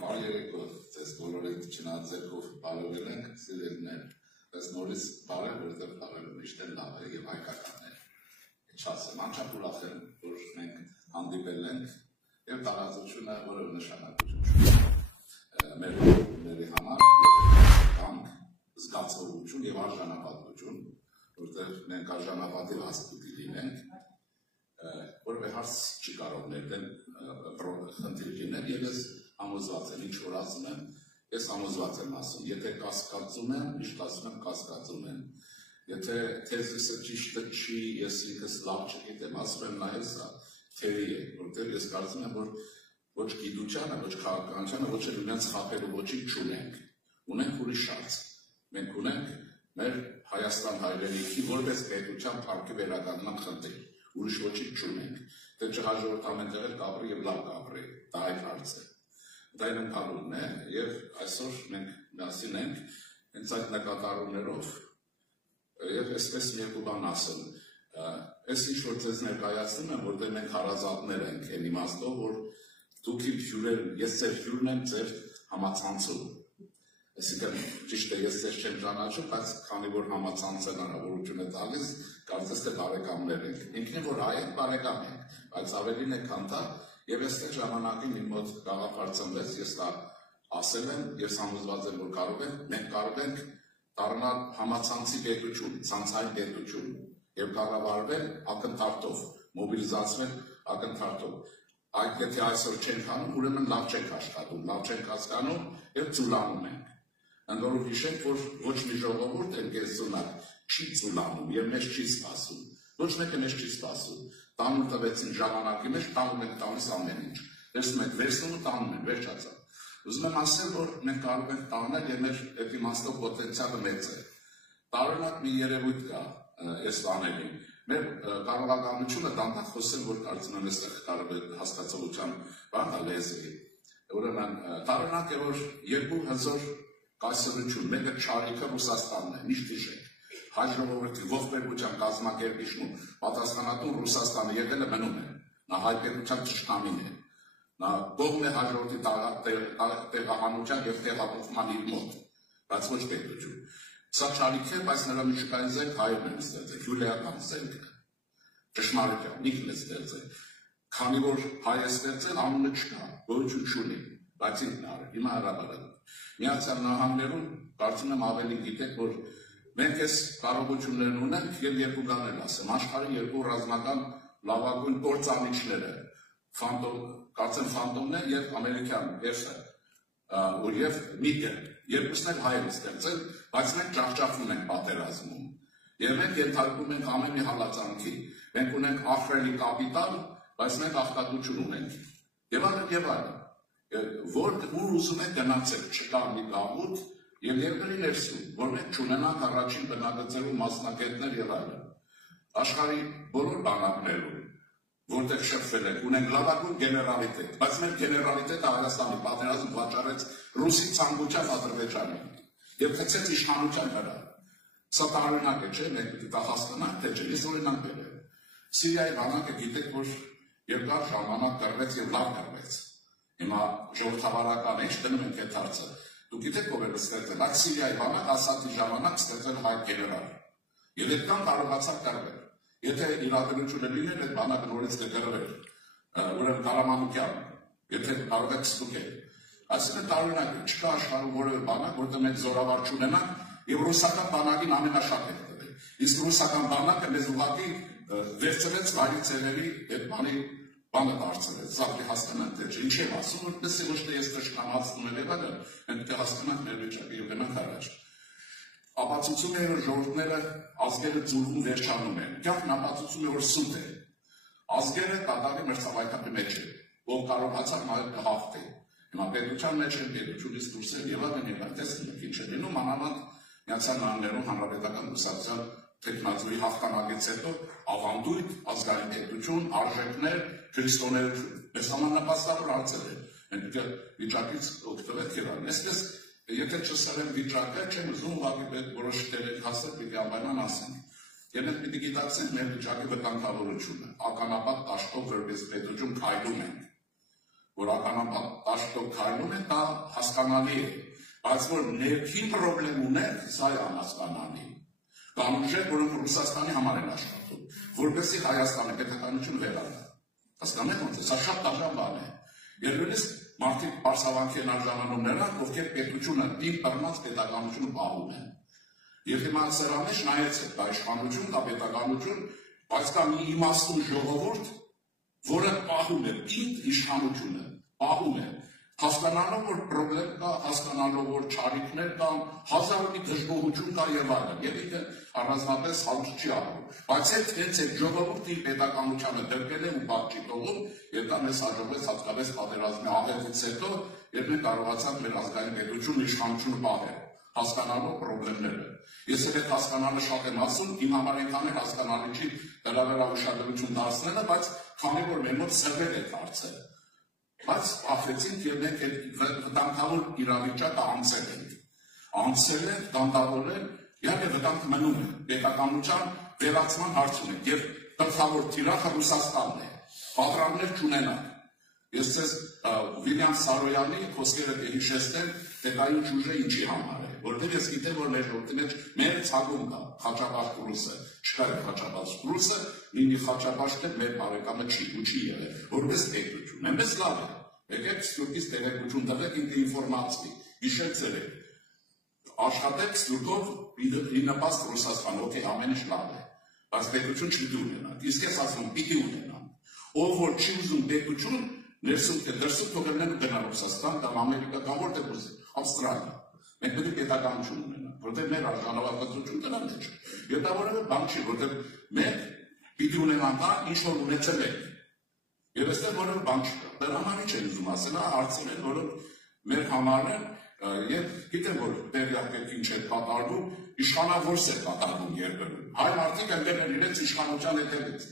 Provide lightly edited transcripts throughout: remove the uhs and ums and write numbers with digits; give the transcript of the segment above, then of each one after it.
Բարերեկո, ձեզ բոլորին չնայած բարևել ենք, սիրելիներ, ես նորից բարև, որտեղ բարևը միշտ էլ լավ է եւ հայկական է։ Ինչ ասեմ, անչափ ուրախ եմ, որ մենք հանդիպել ենք եւ տարածությունը որևէ նշանակություն չունի։ Մեր համար կամ զգացողություն եւ արժանապատվություն, որտեղ մենք արժանապատիվ հաստ լինենք, որևէ հարց չի կարող ներդել խնդիր լինել եւ ես համոզված եմ, ինչ որ ասում եմ, ես համոզված եմ ասում, եթե կասկածում եմ, միշտ ասում եմ կասկածում եմ, եթե թեզիսը ճիշտը չի, ես ինքս լավ չգիտեմ, ասում եմ նայել սա թերի է, որտեղ ես կարծում եմ, որ ոչ գիտությանը, ոչ քաղաքականությանը, ոչ էլ ունենք խաբելու ոչինչ չունենք, ունենք ուրիշ շանս, մենք ունենք մեր Հայաստան հայրենիքի որպես պետության փառքի վերականգնման խնդիր, ուրիշ ոչինչ չունենք, թե չհաջորդ ամեն տեղ կապրի եւ լավ կապրի, դա այդ հարց է։ Դա այն ընկալումն է եւ այսօր մենք միասին ենք հենց այդ նկատառումներով եւ այսպես մի երկու բան ասեմ։ Այս ինչ որ ձեզ ներկայացնում եմ, որտեղ մենք հարազատներ ենք, այն իմաստով, որ դուք իմ հյուրեր, ես ձեր հյուրն եմ ձեր համացանցում։ Այսինքն ճիշտ է, ես ձեզ չեմ ճանաչում, բայց քանի որ համացանցն հնարավորություն է տալիս, կարծես թե բարեկամներ ենք։ Ինքնին որ հայ ենք, բարեկամ ենք, բայց ավելին է քան դա, եւ այստեղ ժամանակին իմ մոտ գաղափարցնվեց, ես դա ասել եմ, ես համոզված եմ, որ մենք կարող ենք դառնալ համացանցի պետություն, ցանցային պետություն եւ կառավարվել ակնթարթով, մոբիլիզացվել ակնթարթով։ Այդ եթե այսօր չենք անում, ուրեմն լավ չենք աշխատում, լավ չենք հասկանում եւ ծուլանում ենք։ Ընդ որում հիշենք, որ ոչ մի ժողովուրդ ընկերությունակ չի ծուլանում եւ մեզ չի սպասում։ Ոչ մեկը մեզ չի սպասում։ Տանում տվեցին ժամանակի մեջ, տանում ենք տալիս ամեն ինչ։ Վերցնում ենք, վերցնում ու տանում ենք, վերջացավ։ Ուզում եմ ասել, որ մենք կարող ենք տանել եւ մեր այդ իմաստով պոտենցիալը մեծ է։ Տարօրինակ մի երևույթ կա այս բաներին։ Մեր կարողականությունը դանդաղ խոսել, որ կարծում եմ այստեղ կարող է հասկացողության բան լեզվի։ Ուրեմն տարօրինակ է, որ երկու հզոր կայսրություն, մեկը Չարիքը Ռուսաստանն է, միշտ հիշենք։ Հայ ժողովրդի ողբերգության կազմակերպիչն ու պատասխանատուն Ռուսաստանը եղել է մնում է, նա հայ պետության թշնամին է, նա կողմ է հայ ժողովրդի տեղահանության եւ տեղափոխման իր մոտ, բայց ոչ պետություն։ Սա Չարիք է, բայց նրա միջուկային զենք հայերն են ստեղծել, հյուրեական զենքը, ճշմարիտ ինքն է ստեղծել։ Քանի որ հայ է ստեղծել, անունը չկա, գոյություն չունի, բայց ինքն արել, հիմա հրաբարը։ Միացյալ Նահանգներում կարծում եմ ավելի գիտեք, որ մենք այս կարողություններն ունենք եւ երկու բան էլ ասեմ, աշխարհի երկու ռազմական լավագույն կործանիչները, կարծեմ Ֆանտոմն է եւ ամերիկյան F-ը, եւ Միկը, երկուսն էլ հայ են ստեղծել, բայց մենք ճախճախվում ենք պատերազմում։ Եվ մենք ենթարկվում ենք ամեն մի հալածանքի։ Մենք ունենք ահռելի կապիտալ, բայց մենք աղքատություն ունենք։ Եվ այլն։ Որ ուզում եք գնացեք, չկա մի գաղութ եւ երկրի ներսում, որ մենք չունենանք առաջին բնակեցելու մասնակիցներ եւ այլն։ Աշխարհի բոլոր բանակներում, որտեղ շփվել ենք, ունենք լավագույն գեներալիտետ, բայց մեր գեներալիտետը Հայաստանի պատերազմ վաճառեց ռուսի ցանկության Ադրբեջանին եւ գցեց իշխանության վրա։ Սա տարօրինակ է, չէ՞, մենք պետք է հասկանանք, թե չէ, ես օրինակ բերեմ։ Սիրիայի բանակը գիտեք, որ երկար ժամանակ կռվեց եւ լավ կռվեց։ Հիմա ժողովրդավարական ինչ դնում ենք այդ հարցը։ Դուք գիտեք ով է ստեղծել, այդ Սիրիայի բանակ Ասադի ժամանակ ստեղծել հայ գեներալ։ Եվ այդքան կարողացավ կռվել։ Եթե իրադրությունը լիներ, այդ բանակը նորից կգրվեր։ Ուրեմն Կարամանուկյան, եթե կարող եք ստուգել։ Այսինքն տարօրինակ է, չկա աշխարհում որևէ բանակ, որտեղ մենք զորավար չունենանք, եւ ռուսական բանակին ամենաշատը է տվել։ Իսկ ռուսական բանակը մեզ ուղղակի վերցրեց վայրի ցեղերի այդ բանը դարձրեց, զավի հասկանանք, թե ինչ եմ ասում, որպեսզի ոչ թե ես թշնամացնում եմ եւ այլն, մենք պետք է հասկանանք մեր վիճակը եւ գնանք առաջ։ Ապացուցում է, որ ժողովուրդները ազգերը ձուլվում վերջանում են։ Կյանքն ապացուցում է, որ սուտ է։ Ազգերը դատավի մրցավայրի մեջ են, ով կարողացավ նայել կհաղթի։ Հիմա պետության մեջ են, պետությունից դուրս են եւ այլն, տեսնում եք ինչ է լինում, անհամադ Միացյալ Նահանգներում հանրապետական կուսակցության տեխնացուի հաղթանակից հետո ավանդույթ, ազգային պետություն, արժեքներ, քրիստոնեություն, այս համանապաստավոր հարցեր են։ Մենք վիճակից օգտվենք եւ այլն։ Այսպես եթե չսարեմ վիճակը, չեմ ուզում ուղղակի պետք որոշ տեղեր հասնել, պիտի անպայման ասենք։ Եվ մենք պիտի գիտակցենք մեր վիճակի վտանգավորությունը, ականապատ դաշտով որպես պետություն քայլում ենք։ որ ականապաշտով քայլում է, դա հասկանալի է, բայց որ ներքին պրոբլեմ ուներ, սա է անհասկանալի։ Կան ուժեր, որոնք Ռուսաստանի համար են աշխատում, որպեսզի Հայաստանի պետականությունը վերանա։ Հասկանեք ոնց է, սա շատ դաժան բան է։ Երբևէ մարդիկ պարսավանքի են արժանանում նրանք, ովքեր պետությունը, դին բռնած պետականությունը պահում են։ Եվ հիմա սրա մեջ նայեցեք, դա իշխանություն, դա պետականություն, բայց կա մի իմաստուն ժողովուրդ, որը պահում է ինքն իշխանությունը, պահում է, հասկանալով, որ պրոբլեմ կա, հասկանալով, որ չարիքներ կան, հազար մի դժգոհություն կա եւ այլն, եւ ինքը առանձնապես հալուց չի անում։ Բայց հենց այդ ժողովուրդի պետականությանը դրկել է ու բաց չի թողում, եւ դա մեզ հաջողվեց հատկապես պատերազմի աղետից հետո, երբ մենք կարողացանք մեր ազգային պետությունը, իշխանությունը պահել, հասկանալով պրոբլեմները։ Ես այդ հասկանալը շատ եմ ասում, իմ համար այնքան էլ հասկանալի չի դրա վրա ուշադրություն դարձնելը, բայց քանի որ մեր մոտ սրվել է դարձել։ Բայց ապրեցինք եւ մենք այդ վտանգավոր իրավիճակը անցել ենք, դանդաղորեն, եւ վտանգ մնում է, պետականության վերացման հարց ունենք եւ գլխավոր թիրախը Ռուսաստանն է, պատրաններ չունենանք։ Ես ձեզ Վիլյամ Սարոյանի խոսքերը կհիշեցնեմ, թե դա ինչ ուժ է, ինչի համար է, որտեղ ես գիտեմ, որ մեր ժողովրդի մեջ մեր ցագում կա Խաչապաշտ Ռուսը, չկա Խաչապաշտ Ռուսը, լինի Խաչապաշտը մեր բարեկամը չի ու չի եղել, որպես պետություն, այնպես լավ է, եկեք Սփյուռքից տեղեկություն տվեք ինքը ինֆորմացիա, հիշեք ցերեք, աշխատեք Սփյուռքով ի նպաստ Ռուսաստան, օքեյ, ամեն ինչ լավ է, բայց պետություն չի ունենալ, իսկ ես ասում պիտի ունենան, ով որ չի ուզում պետություն ներսում թե դրսում թողել են գնալ Ռուսաստան կամ Ամերիկա կամ որտեղ ուզի, Ավստրալիա։ Մենք պետք է պետականություն ունենանք, որտեղ մեր արժանապատվությունը դրա մեջ է։ Եվ դա որևէ բան չի, որտեղ մենք պիտի ունենանք դա, ինչ որ ունեցել ենք։ Եվ այստեղ որևէ բան չկա։ Դրա համար ինչ եմ ուզում ասել, հարցեր են, որոնք մեր համարն են, եւ գիտեմ, որ տեղյակ եք ինչ է կատարվում, իշխանավորս է կատարվում երբեմն։ Հայ մարդիկ ընկել են իրենց իշխանության հետևից։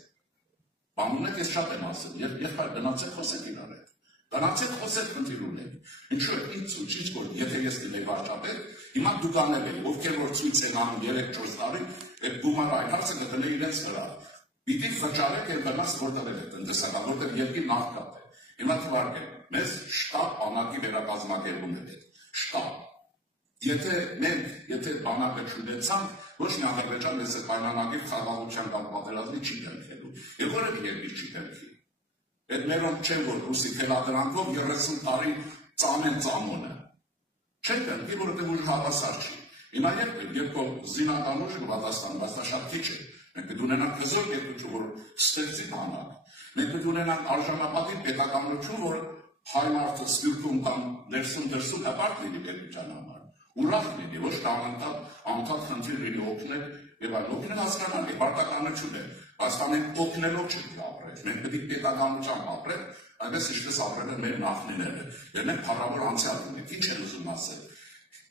Բանունեք ես շատ եմ ասել, եղբայր գնացեք խոսեք իրար հետ, գնացեք խոսեք խնդիր ունեք, ինչու է ինձ ցույց որ եթե ես լինեի վարչապետ, հիմա դուք անել եք, ովքեր որ ցույց են անում 3-4 տարի, այդ գումարը այն հարցը կդնե իրենց վրա, պիտի վճարեք եւ գնաց որտեղ է տնտեսական, որտեղ երկրի մարդկատ է, հիմա թվարկեք, մեզ շտապ բանակի վերակազմակերպում է պետք, շտապ, եթե բանակը չունեցանք, ոչ մի Ադրբեջան մեզ է պայմանագիր խաղաղության կամ պատերազմի չի դեմքելու, եւ որևէ երկիր չի դեմքի։ Այդ մերոնք չեն, որ ռուսի թելադրանքով 30 տարի ծամեն ծամոնը։ Չեն դեմքի, որովհետեւ ուժ հավասար չի։ Հիմա երբ զինական ուժը կպատասխանի, բայց դա շատ քիչ է։ Մենք պետք է ունենանք հզոր պետություն, որ ստեղծի բանակ։ Մենք պետք է ունենանք արժանապատիվ պետականություն, որ հայ մարդը Սփյուռքում կամ ներսում դրսում հպարտ լինի պետության համար։ Ուրախ լինի, ոչ անդադ խնդիր լինի օգնել եւ այլ օգնել հասկանալի պարտականություն է, բայց մենք օգնելով չենք ապրել, մենք պետք է պետականությամբ ապրել, այնպես ինչպես ապրել են մեր նախնիները, եւ մենք փառավոր անցյալ ունենք, ինչ են ուզում ասել։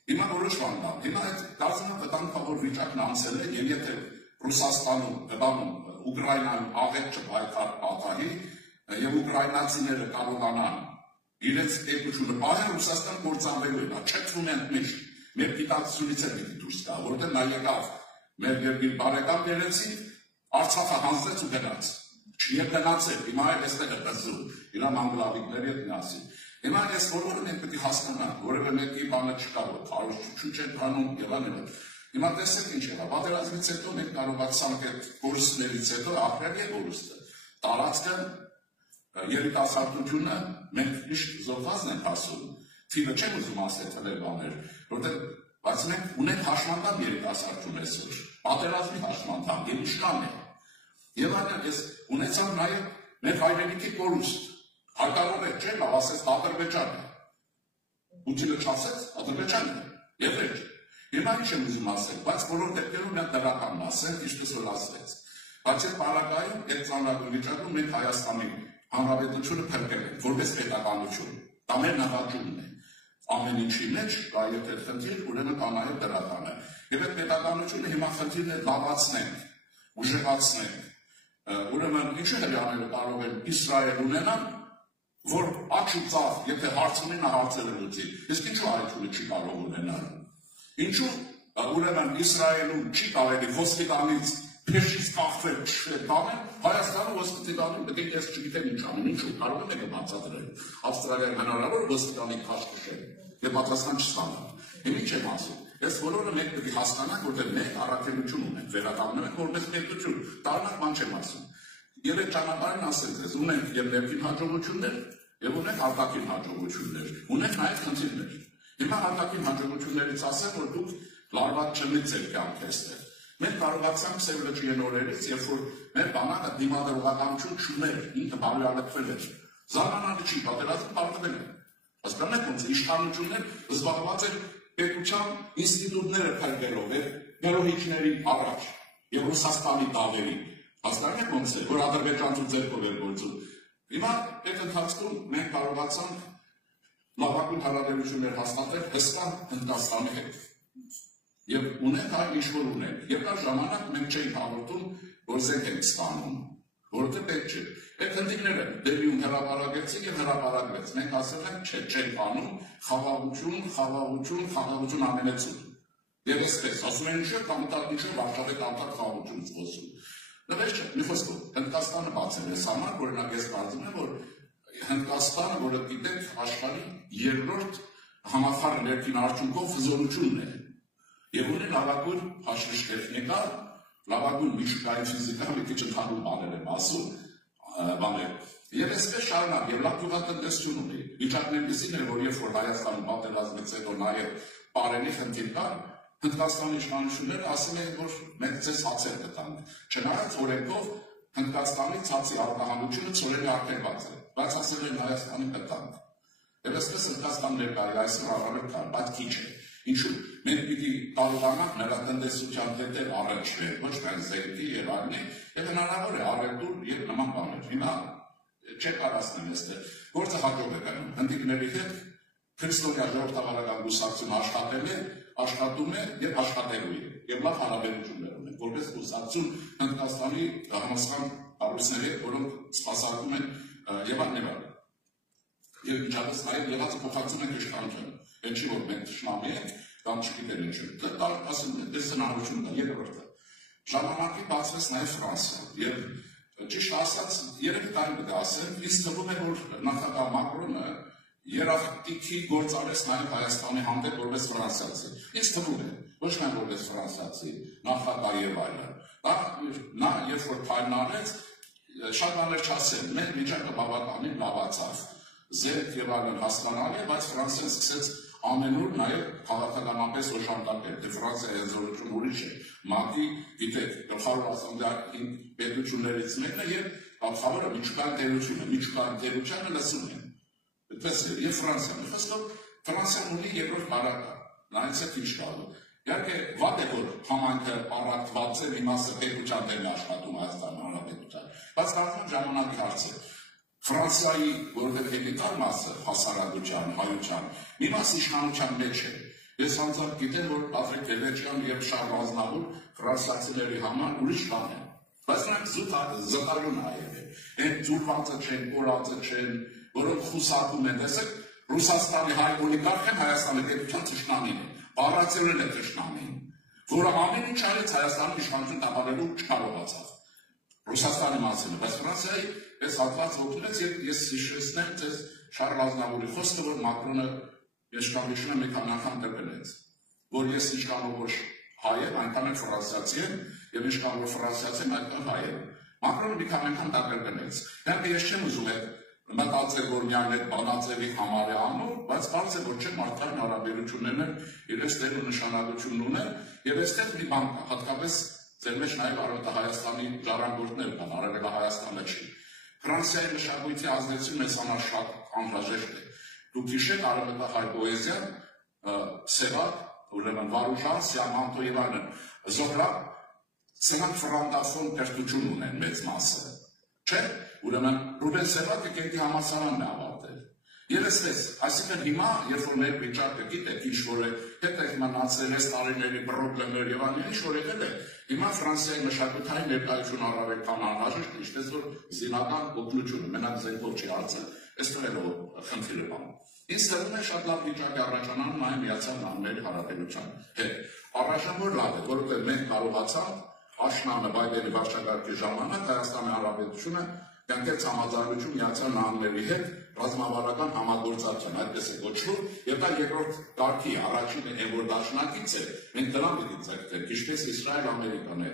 Հիմա որոշ բան կա, հիմա այդ կարծում եմ վտանգավոր վիճակն անցել է, եւ եթե Ռուսաստանում, Դեբանում, Ուկրաինայում աղետ չպայքար պատահի, եւ ուկրաինացիները կարողանան իրենց պետությունը պահել, Ռուսաստան կործանվելու է, չքվում են միշտ։ Մեր գիտակցությունից է պիտի դուրս գա, որովհետև նա եկավ մեր երկիր բարեկամ երեցի, Արցախը հանձնեց ու գնաց։ Չիեր գնացել, հիմա էլ այստեղ է բզում, իր մանգլավիկների հետ միասին։ Հիմա այս բոլորը մենք պետք է հասկանանք, որևէ մեկի բանը չկա, որ քարոզչություն չեն քանում եւ այլն։ Հիմա տեսեք ինչ եղավ, պատերազմից հետո մենք կարողացանք այդ կորուստներից հետո ապրել եւ կորուստը։ Տարածքը երիտասարդությունը մենք միշտ զոհվածն ենք ասում, թիվը չեմ ուզում ասել թվեր բաներ, որտեղ բայց մենք ունենք հաշմանդամ երիտասարդություն այսօր, պատերազմի հաշմանդամ, եւ իշքան է։ Եվ այլն ես ունեցավ նաեւ մեր հայրենիքի կորուստ, հայտարարել է, չէ՞, լավ ասեց Ադրբեջանը։ Պուտինը չասեց Ադրբեջանը, եւ վերջ։ Հիմա ինչ եմ ուզում ասել, բայց բոլոր դեպքերում մենք դրականն ասենք, ինչպես որ ասվեց։ Բայց այդ պարագայում, այդ ծանրագույն վիճակում մենք Հայաստանի Հանրապետությունը փրկել ենք, որպես պետականություն։ Դա մեր նվաճումն է։ Ամեն ինչի մեջ կա եթե խնդիր, ուրեմն կա նաև դրականը։ Եվ այդ պետականությունը հիմա խնդիրն է լավացնենք, ուժեղացնենք։ Ուրեմն ինչու հրեաները կարող են Իսրայել ունենան, որ աչ ու ծավ, եթե հարց ունի, նա հարցերը լուծի։ Իսկ ինչու Արևմուտքը չի կարող ունենալ։ Ինչու ուրեմն Իսրայելում չի կարելի ոստիկանից փեշից կախվել չտանեն, Հայաստանը ոստիկանին պետք է ես չգիտեմ ինչ անեն, ինչու կարող է մեկը բացատրել։ Ավստրալիայում հնարավոր ոստիկանին քաշքշել եւ պատասխան չստանալ։ Հիմա ինչ եմ ասում։ Ես բոլորը մեկ պետք է հասկանանք, որտեղ մենք առաքելություն ունենք, վերականգնում ենք որպես պետություն։ Տարօրինակ բան չեմ ասում։ Երեք ճանապարհին ասել ես, ունենք եւ ներքին հաջողություններ եւ ունենք արտաքին հաջողություններ, ունենք նաեւ խնդիրներ։ Հիմա արտաքին հաջողություններից ասեմ, որ դուք լարված չլիցեք կյանքեստեղ։ Մենք կարողացանք Սև լճի օրերից, երբ որ մեր բանակը դիմադրողականություն չուներ, ինքը բարոյալքվել էր։ Զարմանալի չի, պատերազմը պարտվել է։ Հասկանու եք ոնց իշխանություններ զբաղված են պետության ինստիտուտները փրկելով էր գերոհիչների առաջ եւ Ռուսաստանի դավերի։ Հասկանու եք ոնց է, որ ադրբեջանցու ձեռքով էր գործում։ Հիմա այդ ընթացքում մենք կարողացանք լավագույն հարաբերություններ հաստատել հստակ Հնդկաստանի հետ։ Եվ ունենք այլ ինչ-որ ունենք, եւ կա ժամանակ մենք չենք հաղորդում, որ զենք ենք ստանում, որովհետեւ պետք չէ։ Այդ խնդիրները Դելիում հրապարակեցին եւ հրապարակվեց։ Մենք ասել ենք, չէ, չենք անում, խաղաղություն ամենեցուն։ Եվ այսպես, ասում են ինչ կամ ինչու Վարշավի կամտակ խաղաղություն խոսում։ Դա չէ, մի խոսքով, Հնդկաստանը բացել է սահման, օրինակ ես կարծում եմ, որ Հնդկաստանը, որը գիտեք, աշխարհի երրորդ համախառն ներքին արդյունքով հզորությունն է։ Եվ ունի լավագույն հաշվիչ տեխնիկա, լավագույն միջուկային ֆիզիկա, մի քիչ ընդհանուր բաներ եմ ասում, բաներ։ Եվ այսպես շարունակ, եւ լավ գյուղատնտեսություն ունի։ Վիճակն այնպեսին է, որ երբ որ Հայաստանում պատերազմից հետո նաեւ պարենի խնդիր կար, Հնդկաստանի իշխանությունները ասել էին, որ մենք ձեզ հացեր կտանք։ Չնայած օրենքով Հնդկաստանի ցածի արտահանությունը ծորենի արգելված է, բայց ասել են Հայաստանի կտանք։ Եվ այսպես Հնդկաստան ներկայ այսօր առավել կար, բայց քիչ է։ Ինչու՞։ Մենք պիտի կարողանանք նրա տնտեսության հետև առաջվել, ոչ միայն զենքի եւ այլնի, եւ հնարավոր է առևտուր եւ նման բաներ։ Հիմա չեք առասնեմ այստեղ, գործը հաջող է գնում։ Հնդիկների հետ քրիստոնյա ժողովրդավարական կուսակցությունը աշխատում է եւ աշխատելու է եւ լավ հարաբերություններ ունեն, որպես կուսակցություն Հնդկաստանի համասկան կառույցների հետ, որոնք սպասարկում են եւ այլն։ Եվ ինչպես նաեւ եղածը փոխանցում են իշխանությանը։ Այն չի որ մենք ճշմարիտ ենք կամ չգիտեն ինչու։ Դա ասում եմ, դες հնարավորություն կա երկրորդը։ Ժամանակի բացվեց նաեւ Ֆրանսիա եւ ճիշտ ասած 3 տարի պետք է ասեմ, ինձ թվում է որ նախագահ Մակրոնը երախտիկի գործարես նաեւ Հայաստանի հանդեպ որպես ֆրանսիացի։ Ինձ թվում է, ոչ միայն որպես ֆրանսիացի, նախագահ եւ այլն։ Նա երբ որ փայլանեց, շատ բաներ չասել, մեր վիճակը բավականին լավացավ։ Զենք եւ այլն հասկանալի է, բայց Ֆրանսիան սկսեց ամենուր նաեւ քաղաքականապես օժանդակել, թե Ֆրանսիայի հզորությունը ուրիշ է։ ՄԱԿ-ի, գիտեք, գլխավոր ասանդային պետություններից մեկն է եւ գլխավորը միջուկային տերությունը լսում են։ Այդպես է, եւ Ֆրանսիան, խոսքով Ֆրանսիան ունի երկրորդ բարակը, նայեցեք ինչ կա։ Իհարկե, վատ է որ համայնքը առաքված է, մի մասը պետության դեմ աշխատում Հայաստանի Հանրապետության, բայց կարծում ժամանակի հարց է։ Ֆրանսիայի, որովհետև հետիկար մասը հասարակության, հայության, մի մաս իշխանության մեջ է։ Ես անձամբ գիտեմ, որ Պատրիկ Տերեչյան եւ Շարլ Ազնավուր ֆրանսիացիների համար ուրիշ բան են։ Բայց նրանք զտարյուն հայեր են։ Այն ձուլվածը չեն, կորածը չեն, որոնք խուսափում են, տեսեք, Ռուսաստանի հայ օլիգարխեն Հայաստանի պետության թշնամին է, բառացիորեն է թշնամին, որը ամեն ինչ արեց Հայաստանի իշխանություն տապալելու չկարողացավ։ Ռուսաստանի մասին, բայց Ֆրանսիայի այս հատված օգնեց եւ ես հիշեցնեմ ձեզ Շարլ Ազնավուրի խոսքը, որ Մակրոնը ես շարունակում եմ մի քանի անգամ կրկնեց, որ ես ինչքան որ հայ եմ, այնքան էլ ֆրանսիացի եմ եւ ինչքան որ ֆրանսիացի եմ, այնքան հայ եմ։ Մակրոնը մի քանի անգամ դա կրկնեց։ Դեռ ես չեմ ուզում մտածել, որ միայն այդ բանաձևի համար է անում, բայց կարծեմ, որ չէ մարդկային հարաբերություններն իրենց դեր ու նշանակություն ունեն եւ այստեղ մի բան կա, հատկապես ձեր մեջ նաեւ Արևելահայաստանի ժառանգորդներ կան, Արևելահայաստանը չի։ Ֆրանսիայի մշակույթի ազդեցությունը մեզ համար շատ անհրաժեշտ է։ Դուք հիշեք արևելահայ պոեզիան, Սևակ, ուրեմն Վարուժան, Սիամանտո եւ այլն, Զոհրաբ, սրանք ֆրանտասոն կրթություն ունեն մեծ մասը։ Չէ՞, ուրեմն Ռուբեն Սևակը կենքի համալսարանն է ավարտել։ Եվ այսպես, այսինքն հիմա, երբ որ մեր վիճակը գիտեք ինչ որ է, հետ եք մնացել այս տարիների պրոբլեմներ եւ այլն, ինչ որ եղել է, հիմա Ֆրանսիայի մշակութային ներկայությունը առավել քան անհրաժեշտ է, ինչպես որ զինական օգնությունը, մենակ զենքով չի արծել, այստեղ էլ խնդիրը բան։ Ինձ թվում է շատ լավ վիճակ է առաջանալու նաեւ Միացյալ Նահանգների Հանրապետության հետ։ Առաջնավոր լավ է, որովհետեւ մենք կարողացանք աշնանը Բայդենի վարչակարգի ժամանակ Հայաստանի Հանրապետությունը կնքեց համաձայնություն Միացյալ Նահանգների հետ ռազմավարական համագործակցության, այդպես է կոչվում, եւ դա երկրորդ կարգի առաջին որ դաշնակից է, մենք դրան պիտի ձգտենք, ինչպես Իսրայել Ամերիկան է։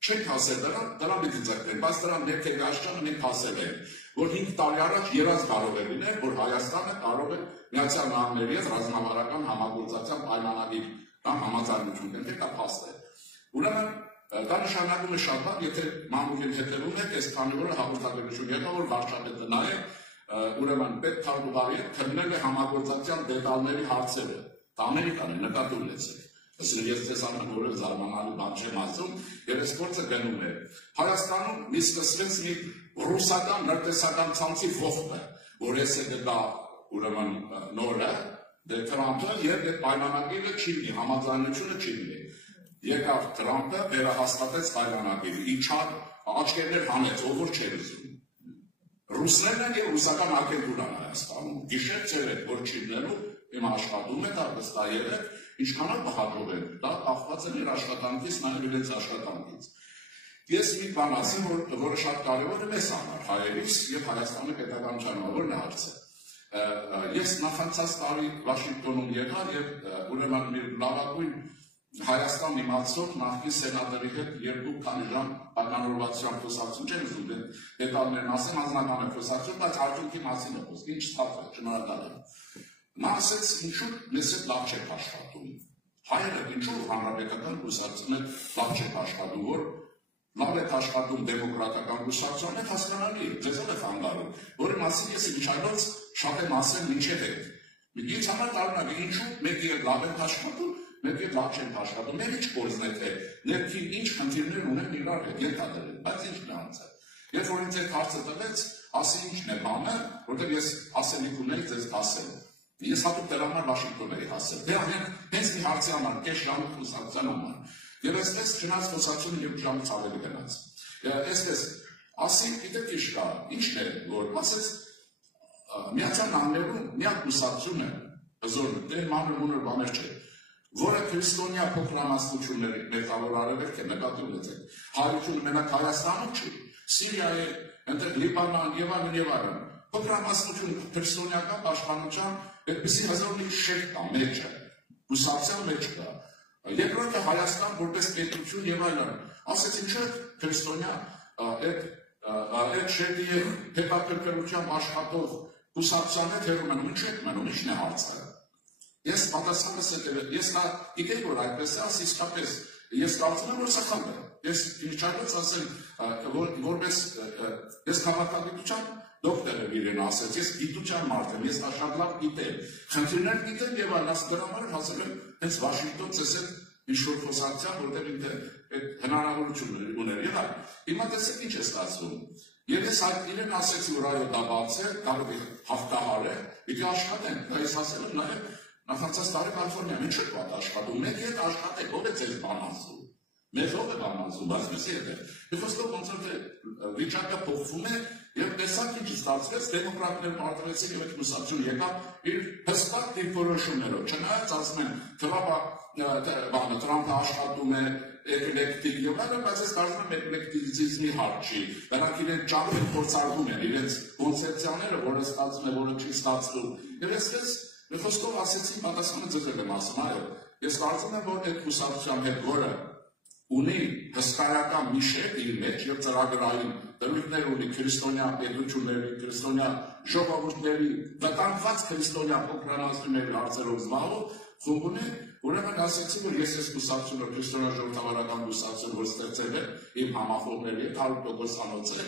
Չենք հասել դրան պիտի ձգտենք, բայց դրան ներքև աշխարհը մենք հասել ենք, որ 5 տարի առաջ երազ կարող է լինել, որ Հայաստանը կարող է Միացյալ Նահանգների հետ ռազմավարական համագործակցության պայմանագիր կամ համաձայնություն կնքել, դա փաստ է։ Ուրեմն դա նշանակում է շատ բան, եթե մանուկին հետևում եք, այս քանի օրը հաղորդագրություն եղավ, որ վարչապետը նաև ուրեմն պետ Թարգուբարյանը քննել է համագործակցության դետալների հարցերը։ Դա Ամերիկան է, նկատի ունեցեք։ Ես ձեզ անհնարավոր զարմանալի բան չեմ ասում, եւ այս գործը գնում է։ Հայաստանում մի սկսվեց մի ռուսական նրտեսական ցանցի ողբը, որ ես դա ուրեմն նորը դե Թրամփը եւ այդ պայմանագիրը չի լինի, համաձայնությունը չի լինի։ Եկավ Թրամփը, վերահաստատեց պայմանագիրը, իջավ, աչքերներ հանեց, ով որ չէր ուզում։ Ռուսներն են եւ ռուսական ագենտուրան Հայաստանում, գիշեր ցերեկ, որ չի լինելու, հիմա աշխատում է, դա վստահ եղեք, ինչքանով կհաջողեն, դա կախված է իր աշխատանքից, նաեւ իրենց աշխատանքից։ Ես մի բան ասեմ, որը շատ կարևոր է մեզ համար, հայերիս եւ Հայաստանի պետականության համար, որն է հարցը։ Ես նախանցած տարի Վաշինգտոնում եղա եւ ուրեմն մի լավագույն Հայաստան իմացող նախկին սենատորի հետ երկու քանի ժամ պայմանավորվածության խոսակցություն չեմ ուզում դետալներն ասեմ, անձնական խոսակցություն, բայց արդյունքի մասին է խոսքը, ինչ ստացվել, շնորհակալ եմ։ Նա ասեց, ինչու մեզ հետ լավ չեք աշխատում։ Հայերը ինչու հանրապետական կուսակցությունը լավ չեք աշխատում, որ լավ եք աշխատում դեմոկրատական կուսակցության հետ հասկանալի է, ձեզ էլ է խանգարում, որի մասին ես ինչայնոց շատ եմ ասել մինչև հետ։ Ինձ համար տարօրինակ է, ինչու մեկի հետ լավ եք աշխատում, մեկի հետ լավ չենք աշխատում, մեր ինչ գործն է թե ներքին ինչ խնդիրներ ունեն իրար հետ ենթադրել, բայց ինչն է անցել։ Երբ որ ինձ այդ հարցը տվեց, ասի ինչն է բանը, որտեղ ես ասելիք ունեի ձեզ ասել։ Ես հատուկ դրա համար Վաշինգտոն էի հասել։ Դե հենց մի հարցի համար, կես ժամի խոսակցության համար։ Եվ այսպես չնայած խոսակցությունը 2 ժամից ավելի գնաց։ Այսպես ասի, գիտեք ինչ կա, ինչն է, որ ասեց Միացյալ Նահանգներում միակ կուսակցությունը, հզոր դե մանր բաներ չէ, որը քրիստոնյա փոքրամասնությունների մեղավոր արևելք է, նկատի ունեցեք։ Հայությունը մենակ Հայաստանում չի, Սիրիայի, այնտեղ Լիբանան եւ այլն։ Փոքրամասնություն քրիստոնեական պաշտպանության այդպիսի հզոր մի շերտ կա մեջը, կուսակցության մեջ կա։ Երկրորդը Հայաստան որպես պետություն եւ այլն։ Ասեցին չէ քրիստոնյա այդ շերտի եւ հետաքրքրությամբ աշխատող կուսակցության հետ հերում են, ինչ եք մնում, ինչն է հարցը։ Ես պատասխանս հետևել, ես նա գիտեի, որ այդպես է, ասի իսկապես, ես կարծում եմ, որ սխալ է։ Ես ինչայնոց ասեմ, որպես ես քաղաքագիտության դոկտոր եմ իրեն ասեց, ես գիտության մարդ եմ, ես շատ լավ գիտեմ, խնդիրներ գիտեմ եւ այլն, դրա համար հասել եմ հենց Վաշինգտոն ցեսել ինչ-որ խոսակցության, որտեղ ինքը այդ հնարավորություն ուներ եւ այլն։ Հիմա տեսեք ինչ է ստացվում։ Եվ ես իրեն ասեցի, որ այո դա բաց է, կարող է հաղթահար է, պիտի աշխատենք, դա ես ասել եմ նաեւ նախանցած տարի Կալիֆոռնիայում ինչ եք վատ աշխատում, մենք հետ աշխատեք, ով է ձեզ բան ասում։ Մեզ ով է բան ասում, բայց մեզ հետ է։ Եվ խոսքով ոնց որ վիճակը փոխվում է եւ տեսակ ինչ ստացվեց, դեմոկրատները պարտվեցին եւ այդ կուսակցություն եկավ իր հստակ դիրքորոշումներով։ Չնայած ասում են Թրամփը աշխատում է էկլեկտիկ եւ այլն, բայց ես կարծում եմ էկլեկտիզմի հարց չի։ Նրանք իրենց ճապը փորձարկում են, իրենց կոնցեպցիաները, որը ստացվում է, որը չի ստացվում։ Եվ այսպես Մեր խոսքով ասեցին պատասխանը ձեզ եմ ասում, այո, ես կարծում եմ, որ այդ կուսակցության հետ, որը ունի հսկայական մի շերտ իր մեջ եւ ծրագրային դրույթներ ունի քրիստոնյա պետությունների, քրիստոնյա ժողովուրդների, վտանգված քրիստոնյա փոքրանացումների հարցերով զբաղվող խումբ ունի, ուրեմն ասեցի, որ ես այս կուսակցությունը քրիստոնյա ժողովրդավարական կուսակցություն, որ ստեղծել է իմ համախոհների հետ 100%-անոց է,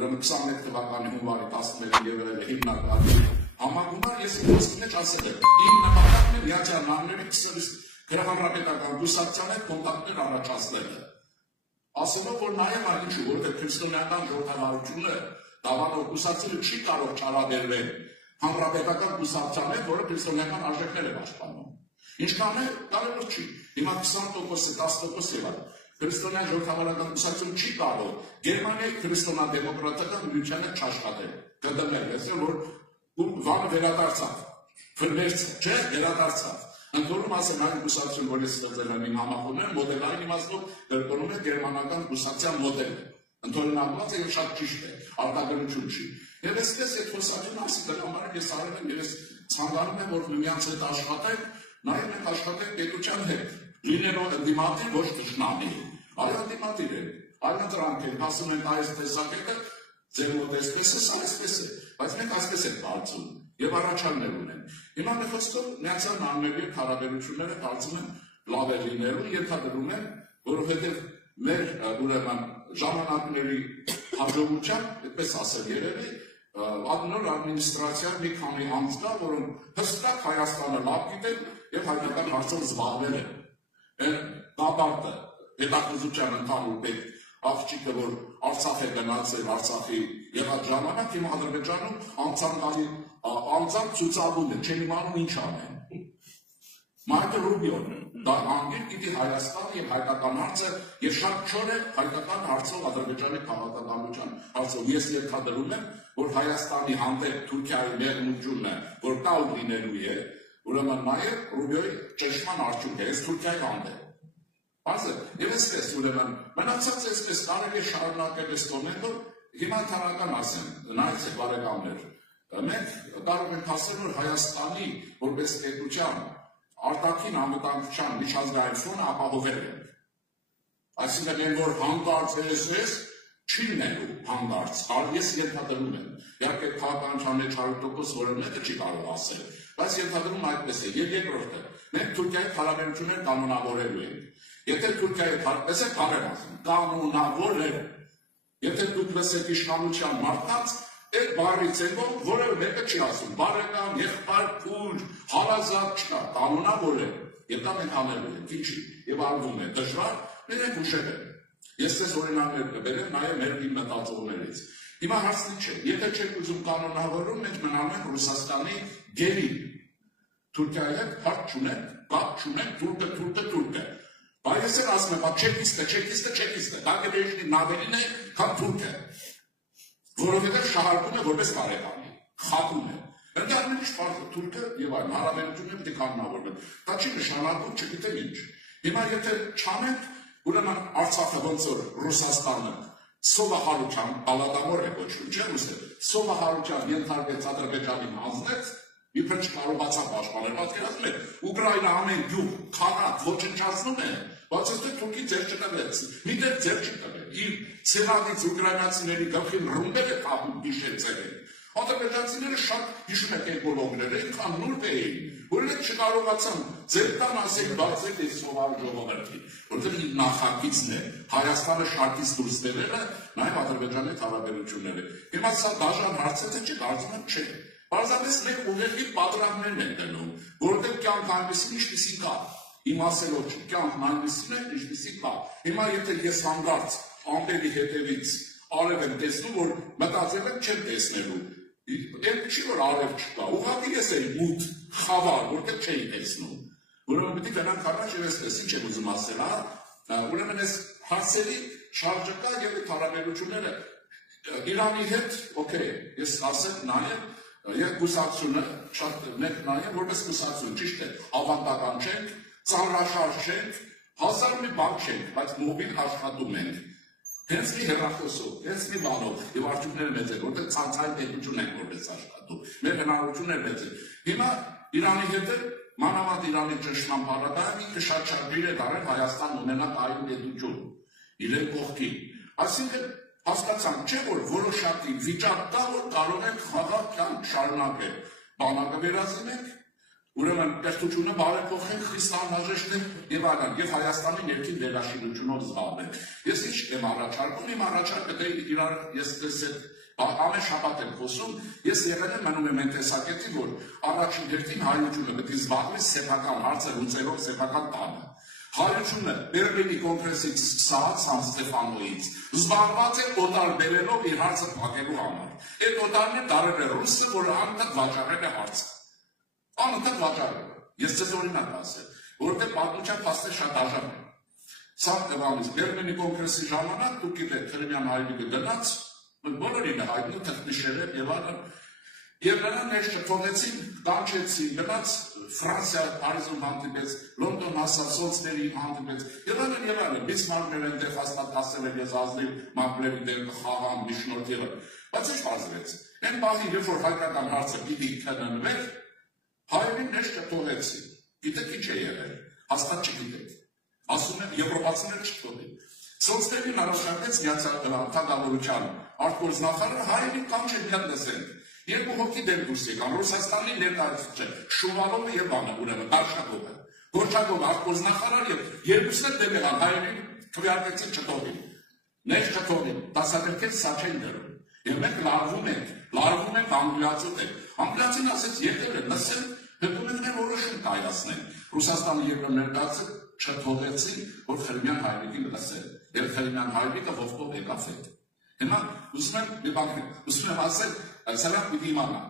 ուրեմն 21 թվականի հունվարի 11-ին եղել է հիմնական համագումար, ես իմ խոսքի մեջ ասել եմ, իմ նպատակն է Միացյալ Նահանգների Հանրապետական կուսակցության հետ կոնտակտներ առաջացնելը։ Ասելով, որ նաև այնչու, որովհետև քրիստոնեական ժողովրդավարությունը դավանող կուսակցությունը չի կարող չարաբերվել հանրապետական կուսակցության հետ, որը քրիստոնեական արժեքներ է պաշտպանում։ Ինչքան է, կարևոր չի։ Հիմա 20%, 10% եղավ։ Քրիստոնեական ժողովրդավարական կուսակցությունը չի կարող Գերմանիայի քրիստոնեա-դեմոկրատական միության հետ չաշխատել։ Կդնել, այսինքն որ վանը վերադարձավ, ֆրվերց չէ, վերադարձավ։ Ընդորում ասեմ այն կուսակցություն, որ ես ստեղծել եմ իմ համախոհները, մոդելային իմաստով գրկոնում է գերմանական կուսակցության մոդելը։ Ընդօրինակված է եւ շատ ճիշտ է, արտադրություն չի։ Եվ այսպես այդ խոսակցությունը ասի դրա համար ես արել եմ եւ ես ցանկանում եմ որ միմյանց հետ աշխատենք, նաեւ մենք աշխատենք պետության հետ, լինելով դիմադիր ոչ թշնամի։ Այլ դիմադիր է, այլ դրանք են, ասում են այս տեսակետը ձեր մոտ այսպես է, այսպես է, բայց մենք այսպես ենք կարծում եւ առաջարներ ունեն։ Հիմա մենք խոսքով միացյալ նահանգների հարաբերությունները կարծում եմ լավ է լինելու, ենթադրում եմ, որովհետեւ մեր ուրեմն ժամանակների հաջողությամբ, այդպես ասել երևի, նոր ադմինիստրացիան մի քանի անձ կա, որոնք հստակ Հայաստանը լավ գիտեն եւ հայկական հարցով զբաղվել են։ Այն Նաբարտը, հետախուզության ընդհանուր պետ աղջիկը, որ Արցախ է գնացել, Արցախի եղած ժամանակ, հիմա Ադրբեջանում անցանկալի անձամբ ցուցաբում է, չեն իմանում ինչ անեն։ Մայրը Ռուբիոն, դա անգիր պիտի Հայաստան եւ հայկական հարցը եւ շատ չոր է հայկական հարցով Ադրբեջանի քաղաքականության հարցով։ Ես ենթադրում եմ, որ Հայաստանի հանդեպ Թուրքիայի մեղմունքն է, որ կա ու լինելու է, ուրեմն նաեւ Ռուբիոյի ճշմարտ արդյունք է, այս Թուրքիայի հանդեպ։ Ասել, եւ այսպես ուրեմն մնացած այսպես կարելի է շարունակել այս տոնելով, հիմա ընդհանրական ասեմ, նայեցեք բարեկամներ, մենք կարող ենք ասել, որ Հայաստանի որպես պետության արտաքին անվտանգության միջազգային ֆոնը ապահովել է։ Այսինքն այն որ հանկարծ էս չի լինելու հանկարծ, ես ենթադրում եմ, իհարկե քաղաքականության մեջ 100% որը մեկը չի կարող ասել, բայց ենթադրում այդպես է։ Եվ երկրորդը, մենք Թուրքիայի հարաբերությունները կանոնավորելու ենք։ Եթե Թուրքիայի հարաբերությունները կանոնավորել, եթե դուք լսեք իշխանության մարդկանց, այդ բառից ելնող որևէ մեկը չի ասում, բարեկամ, եղբայր, քույր, հարազատ չկա, կանոնավորել, եւ դա մենք անելու ենք, ինչի, եւ արվում է դժվար, մենք ուշել ենք։ Ես ձեզ օրինակներ կբերեմ նաեւ մեր մտածողներից։ Հիմա հարցն չէ, եթե չեք ուզում կանոնավորում, մենք մնալու ենք Ռուսաստանի գերի։ Թուրքիայի հետ հարց չունենք, կապ չունենք, թուրքը։ Բայց ես ասում եմ, չեկիստը, դա կդեշնի նավերին է, քան թուրքը։ Որովհետև շահարկում է որպես բարեկամի, խաղում է։ Ընդհանրապես շփարը թուրքը եւ այլն հարաբերությունները պետք է կանոնավորվեն։ Դա չի նշանակում չգիտեմ ինչ։ Հիմա եթե չանենք, ուրեմն Արցախը ոնց որ Ռուսաստանը սովահարության բալադամոր է կոչվում, չէ՞ ուսել։ Սովահարության ենթարկեց Ադրբեջանին հանձնեց, իբր չկարողացավ պաշտպանել, պատկերացնում եք, Ուկրաինա ամեն գյուղ, քաղաք ոչնչացնում է, բայց այստեղ Թուրքի ձեռ չտվեց, մի դեռ ձեռ չտվեց, իր ցեղից ուկրաինացիների գլխին ռումբեր է կապում գիշերցել։ Ադրբեջանցիները շատ հիշում եք այդ բոլոգները, այնքան նուրբ էին, որ իրենք չկարողացան ձեր տան ասել բացել այս սովահար ժողովրդի, որովհետև իր նախագիծն է Հայաստանը շարքից դուրս բերելը, նաև Ադրբեջանի հարաբերությունները։ Հիմա սա դաժան հարց է, թե չէ, կարծում եմ չէ։ Պարզապես մենք ուղեղի պատրամներն ենք դնում, որովհետև կյանք այնպեսին ինչպեսին կա։ Իմ ասելով չի, կյանքն այնպեսին է, ինչպեսին կա։ Հիմա եթե ես հանգարց ամպերի հետևից արև եմ տեսնում, որ մտածել եմ չեմ տեսնելու։ Այդ չի որ արև չկա, ուղղակի ես էի մութ, խավար, որտեղ չէի տեսնում։ Ուրեմն պետք է գնանք առաջ եւ այսպես ինչ եմ ուզում ասել, հա։ Ուրեմն այս հարցերի շարժը կա եւ այդ հարաբերությունները Իրանի հետ, օքեյ, ես ասել նաեւ Եվ կուսակցությունը շատ մեկ նաև որպես կուսակցություն, ճիշտ է, ավանդական չենք, ծանրաշարժ չենք, հազար մի բան չենք, բայց մոբիլ աշխատում ենք, հենց մի հեռախոսով, հենց մի բանով, եւ արդյունքները մեծ են, որտեղ ցանցային պետություն ենք որպես աշխատում, մեր հնարավորությունները մեծ են։ Հիմա Իրանի հետ մանավանդ Իրանի ճշմարտ բառակայանը ինքը շատ շարժիր է դարել Հայաստան ունենալ այլ պետություն, իրեն կողքին, այսինքն հասկացանք, չէ՞ որ որոշակի վիճակ կա, որ կարող ենք խաղաղ կյանք շարունակել։ Բանակը վերածենք, ուրեմն կեղծությունը բարեփոխենք, խիստ անհրաժեշտ է եւ այլն, եւ Հայաստանի ներքին վերաշինությունով զբաղվենք։ Ես ինչ եմ առաջարկում, իմ առաջարկը դե իրար ես տեսել ամեն շաբաթ եմ խոսում, ես եղել եմ մնում եմ այն տեսակետի, որ առաջին հերթին հայությունը պետք է զբաղվի սեփական հարցը լուծելով սեփական տանը։ Հայությունը Բերլինի կոնգրեսից սկսած Սան Ստեֆանոյից զբաղված է օտար բերելով իր հարցը փակելու համար։ Այդ օտարն է դարել է ռուսը, որը անընդհատ վաճառել է հարցը։ Անընդհատ վաճառել է։ Ես ձեզ օրինակ ասել, որովհետև պատմության փաստը շատ դաժան է։ Սա Բերլինի կոնգրեսի ժամանակ դուք գիտեք Քրիմյան հայրիկը գնաց, բոլորին է հայտնի թղթնիշեր եւ այլն։ Եվ նրան ներշփվեցին, կանչեցին, գնաց Ֆրանսիա Փարիզում հանդիպեց, Լոնդոն հասավ, Սոլսբերիին հանդիպեց, եւ Բիսմարքն այնտեղ հաստատ ասել է ես ազնիվ Մակլևի դեր կխաղամ միջնորդ եղել, բայց ինչ պարզվեց, այն բաղին երբ որ հայկական հարցը պիտի քննվեր, հայերին մեջ չթողեցին, գիտեք ինչ է եղել, հաստատ չգիտեք, ասում են եվրոպացիներ չթողին, Սոլսբերին առաջարկեց թագավորության արտգործնախարարը հայերին կանչել միատ լսենք, երկու հոգի դեմ դուրս եկան, Ռուսաստանի ներկայացուցիչ Շուվալովը եւ ուրեմն Գորչակովը, Գորչակովը արտգործնախարար եւ երկուսն էլ դեմ եղան հայերին քվեարկեցին չթողին, ներ չթողին, դասագրքեր սա չեն դրում, եւ մենք լարվում ենք անգլիացու հետ, անգլիացին ասեց եկել են լսել, հետո մենք որոշում կայացնենք, Ռուսաստանի երկրորդ ներկայացուցիչ չթողեցին, որ Խրիմյան հայրիկին լսել, եւ Խրիմյան հայրիկը ողքով եկավ հետ։ Հիմա ուզում եմ ասել, սրանք պիտի իմանան,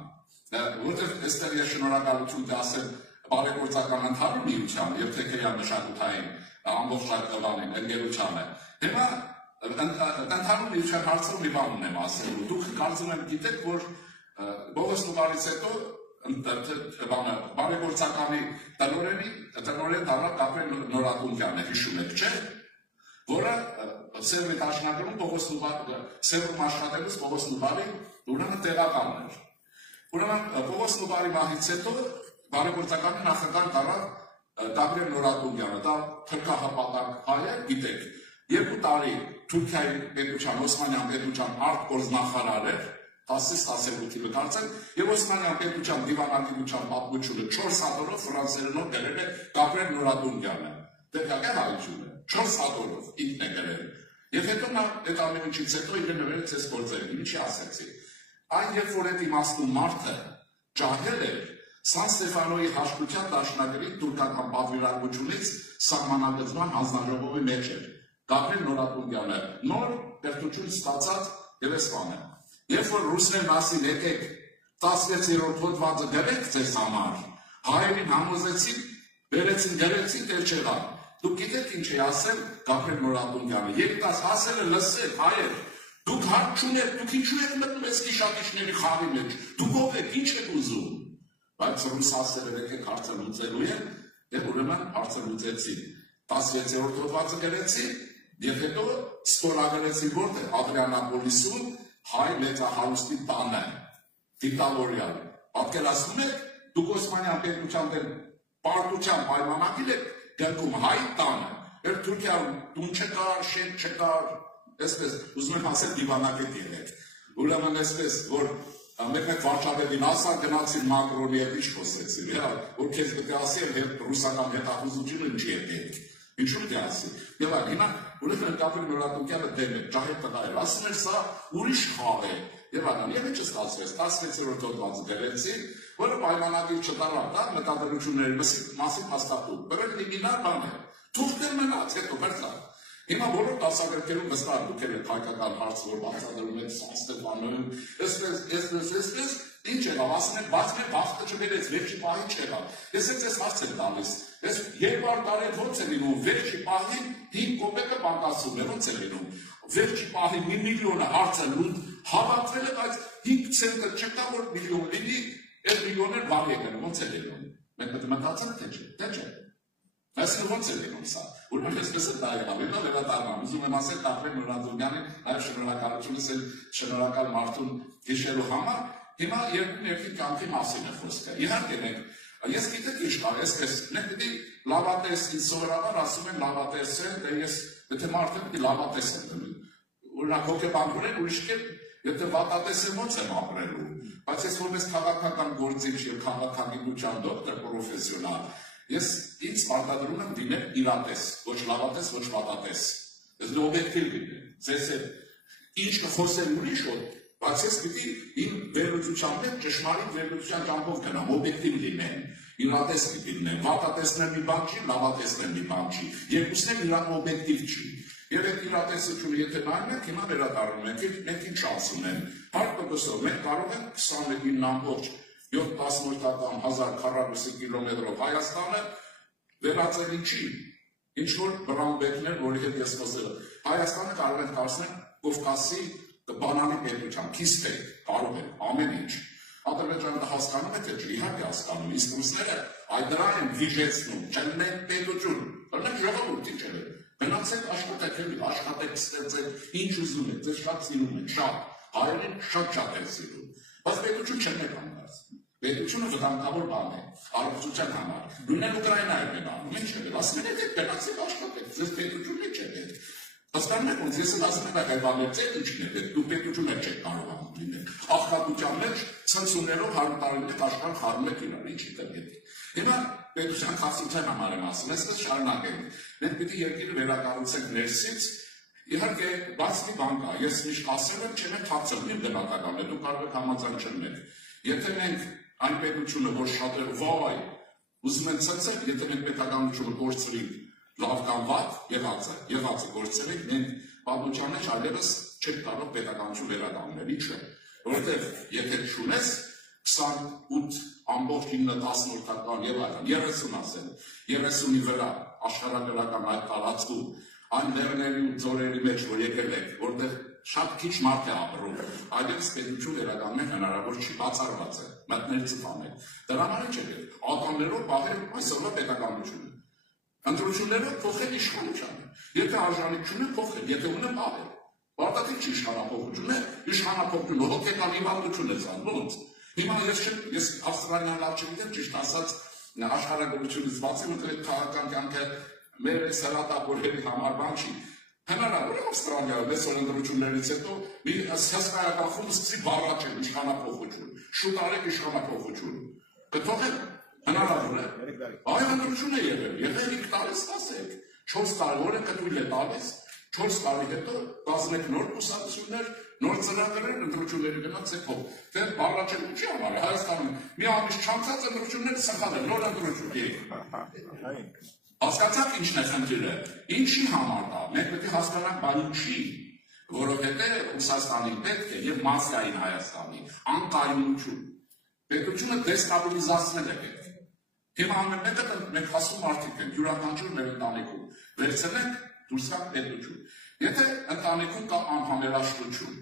որտեղ այստեղ ես շնորհակալություն կասեմ բարեգործական ընդհանուր միության եւ Թեքեյան մշակութային ամբողջ այդտեղանին ընկերությանը։ Հիմա ընդհանուր միության հարցով մի բան ունեմ ասելու։ Դուք կարծում եմ գիտեք, որ Բողոս Նուբարից հետո բարեգործականի տնօրեն դառավ Գաբրիել Նորատունյանը, հիշում եք, չէ՞, որը Սերբի դաշնակցում Սերբում աշխատելուց Բողոս Նուբարի ուրեմն տեղականն էր։ Ուրեմն Բողոս Նուբարի մահից հետո բարեգործականի նախագահ դառավ Գաբրիել Նորատունյանը, դա թրքահապատակ հայ է, գիտեք, 2 տարի Թուրքիայի պետության, Օսմանյան պետության արտգործնախարար էր, 10-18 կարծեմ, եւ Օսմանյան պետության դիվանագիտության պատմությունը 4 հատորով ֆրանսերենով գրել է Գաբրիել Նորատունյանը։ Տեղական հայությունը 4 հատորով ինքն է գրել։ Եվ հետո նա այդ ամենից հետո իր նվերեց այս գործերին, ինչի ասեցի։ Այն երբ որ այդ իմաստուն մարդը ջահել էր Սան Ստեֆանոյի հաշտության դաշնագրի թուրքական պատվիրակությունից սահմանագծման հանձնաժողովի մեջ էր։ Գաբրիել Նորատունյանը նոր պերտություն ստացած եւ էսպան է։ Երբ որ ռուսներն ասին եկեք 16-րդ հոդվածը գրեք ձեզ համար, հայերին համոզեցին, վերեցին, գրեցին, դեր չեղան։ Դուք գիտեք ինչ է ասել Գաբրիել Նորատունյանը, երիտաս ասել է լսել, հայեր, դուք հարկ չունեք, դուք ինչու եք մտնում այս գիշատիչների խաղի մեջ, դուք ով եք, ինչ եք ուզում։ Բայց ռուս ասել է եկեք հարցը լուծելու են, եւ ուրեմն հարցը լուծեցին։ 16-րդ հոդվածը գրեցին, եւ հետո ստորագրեցին որտեղ Ադրիանապոլիսում հայ մեծահարուստի տանը, դիկտատորիալ։ Պատկերացնում եք, դուք Օսմանյան պետության դեմ պարտության պայմանագիր եք գրքում հայ տանը, էր Թուրքիայում տուն չկար, շեն չկար, այսպես ուզում եմ ասել դիվանագետ եղեք։ Ուրեմն այսպես, որ մեկ վարչապետին ասա գնացին Մակրոնի հետ ինչ խոսեցին, որ քեզ պետք է ասի ռուսական հետախուզությունը ինչի է պետք։ Ինչու՞ պետք է ասի։ Եվ հիմա ուրեմն Գաբրիել Նորատունյանը դեմ է, ջահել տղա էր, ասում էր սա ուրիշ խաղ է։ Եվ եւ ինչ ստացվեց, 16-րդ հոդվածը գրեցին, որը պայմանագիր չտարավ, դա մտադրությունների մասին հաստատում, բրել լիմինար բան է, թուրքներ մնաց, հետո վերցա։ Հիմա բոլոր դասագրքերում վստահ դուք եք հայկական հարց, որ բացատրում եք Սան Ստեֆանոյում, այսպես, ինչ եղավ, ասում եք, բայց մեր բախտը չբերեց, վերջի պահի չեղավ։ Ես ձեզ հարց եմ տալիս, ես 200 տարի ո՞նց է լինում, վերջի պահին 5 կոպեկը պակասում է, ո՞նց է լինում։ Վերջի պահին 1 միլիոնը հարցը հավաքվել է, բայց 5 ցենտը չկա, որ միլիոն լինի, այդ միլիոնը բաղ եկան, ո՞նց է լինում։ Մենք մտածել թե չէ։ Այսինքն ո՞նց է լինում սա։ Ուրեմն այսպես է դա եղավ, հետո վերադառնամ, ուզում եմ ասել Գաբրիել Նորատունյանին, այլ շնորհակալությունս էլ շնորհակալ մարդուն հիշելու համար։ Հիմա երկրի կյանքի մասին է խոսքը։ Իհարկե ես գիտեք ինչ կա, այսպես մենք պիտի լավատես, ինձ սովորաբար ասում են լավատես են, դե ես եթե մարդը պիտի լավատես եմ դնում։ Օրինակ հոգեբանորեն ուրիշ կերպ, եթե վատատես եմ ո՞նց եմ ապրելու։ Բայց ես որպես քաղաքական գործիչ եւ քաղաքագիտության դոկտոր պրոֆեսիոնալ, ես ինձ պարտադրում եմ դիմել իրատես, ոչ լավատես, ոչ վատատես։ Ես դու օբյեկտիվ լինեմ։ Ձեզ ինչ կխոսեմ ուրիշ օր, բայց ես պիտի իմ վերլուծության մեջ ճշմարիտ վերլուծության ճամփով գնամ, օբյեկտիվ լինեմ, իրատես պիտի լինեմ, վատատեսներ մի բան չի, լավատեսներ մի բան չի, երկուսն էլ իրան օբյեկտիվ չի։ Եվ այդ իրատեսությունը եթե նայում ենք, հիմա վերադառնում ենք, մենք ինչ ասում ենք, հարկ պտոսով, մենք կարող ենք 29.7 քառակուսի կիլոմետրով Հայաստանը վերածել ինչի, ինչ-որ բրամբեկներ, որի հետ ես խոսել եմ, Հայաստանը կարող ենք կարծնել Կովկասի բանանի պետության, քիստեք, կարող են, ամեն ինչ։ Ադրբեջանը հասկանում է, թե չէ, իհարկե հասկանում, իսկ ռուսները Այդ դրա են վիժեցնում, չեն մենք պետություն, բնակ ժողովուրդի չեն են, գնացեք աշխատեք էլի, աշխատեք ստեղծեք, ինչ ուզում եք, ձեզ շատ սիրում եք, շատ, հայերին շատ են սիրում, բայց պետություն չեն եք հանդարց, պետությունը վտանգավոր բան է, առողջության համար, նույնն Ուկրաինայում են անում, ինչ է, ասում են եք գնացեք աշխատեք, ձեզ պետությունն է չեն եք, հասկանում եք, ոնց ես ասում եմ այվալեր ձեր ինչին է պետք, դու պետությունը չեք կարողանում լինել, աղքատության մեջ ցնցումներով 100 տարիներ աշխարհ խառնում եք իրար, ինչի պետք է։ Հիմա պետության խախտության համար եմ ասում, այսպես շարունակենք, մենք պիտի երկիրը վերակառուցենք ներսից, իհարկե բաց մի բան կա, ես միշտ ասել եմ, չեմ թաքցել, մի բնական է, դու կարող եք համաձայնել, եթե մենք այն պետությունը, որ շատերը վայ, ուզում են ցնցել, եթե մենք պետականությունը կորցրենք, լավ կամ վատ, եղած է գործերեք, մենք պատմության մեջ այլևս չեք կարող պետականություն վերականգնել, ինչ է, որովհետև եթե չունես 28.9 թվական եւ այլն 30 ասել 30-ի վրա աշխարհագրական այդ տարածքում այն լեռների ու ձորերի մեջ որ եկել եք, որտեղ շատ քիչ մարդ է ապրում, այլևս պետություն վերականգնել հնարավոր չի, բացառված է, մատներ ծփանել, դրա համար չէ, ատամներով պահել այսօրվա պետականությունը Ընտրությունները փոխել իշխանությանը, եթե արժանիք չունեն փոխել, եթե ունեն պահել, Պարտադիր չի իշխանափոխությունը, իշխանափոխությունը հոգեկան հիվանդություն է ցան, ոնց։ Հիմա ես Ավստրալիան լավ չգիտեմ, ճիշտ ասած, աշխարհագրությունից բացի մտել քաղաքական կյանքը մեր սալատավորերի համար բան չի։ Հնարավոր է Ավստրալիայում այս օրենսդրություններից հետո մի հսկայական խումբ սկսի բառաչել իշխանափոխություն, շուտ արեք իշխանափոխություն։ Կթողեք հնարավոր է։ Այ ընտրություն է եղել 5 տարի սպասեք, 4 տարի օրենքը թույլ է տալիս, 4 տարի հետո 11 նոր կուսակցություններ, նոր ծրագրեր ընտրությունների գնացեք հող։ Դե բառաչել ինչի համար է Հայաստանում մի ամիս չանցած ընտրությունները սխալ են, նոր ընտրություն։ Հասկացաք ինչն է խնդիրը, ինչի համար դա, մենք պետք է հասկանանք բան ինչի, որովհետև Ռուսաստանին պետք է եւ մասսային Հայաստանի անկայունություն, պետությունը դեստաբիլիզացնել է պետք։ Հիմա ամեն մեկը մենք հասում մարդիկ ենք, յուրաքանչյուր մեր ընտանիքում, վերցնենք դուրս գանք պետություն։ Եթե ընտանիքում կա անհամերաշխություն,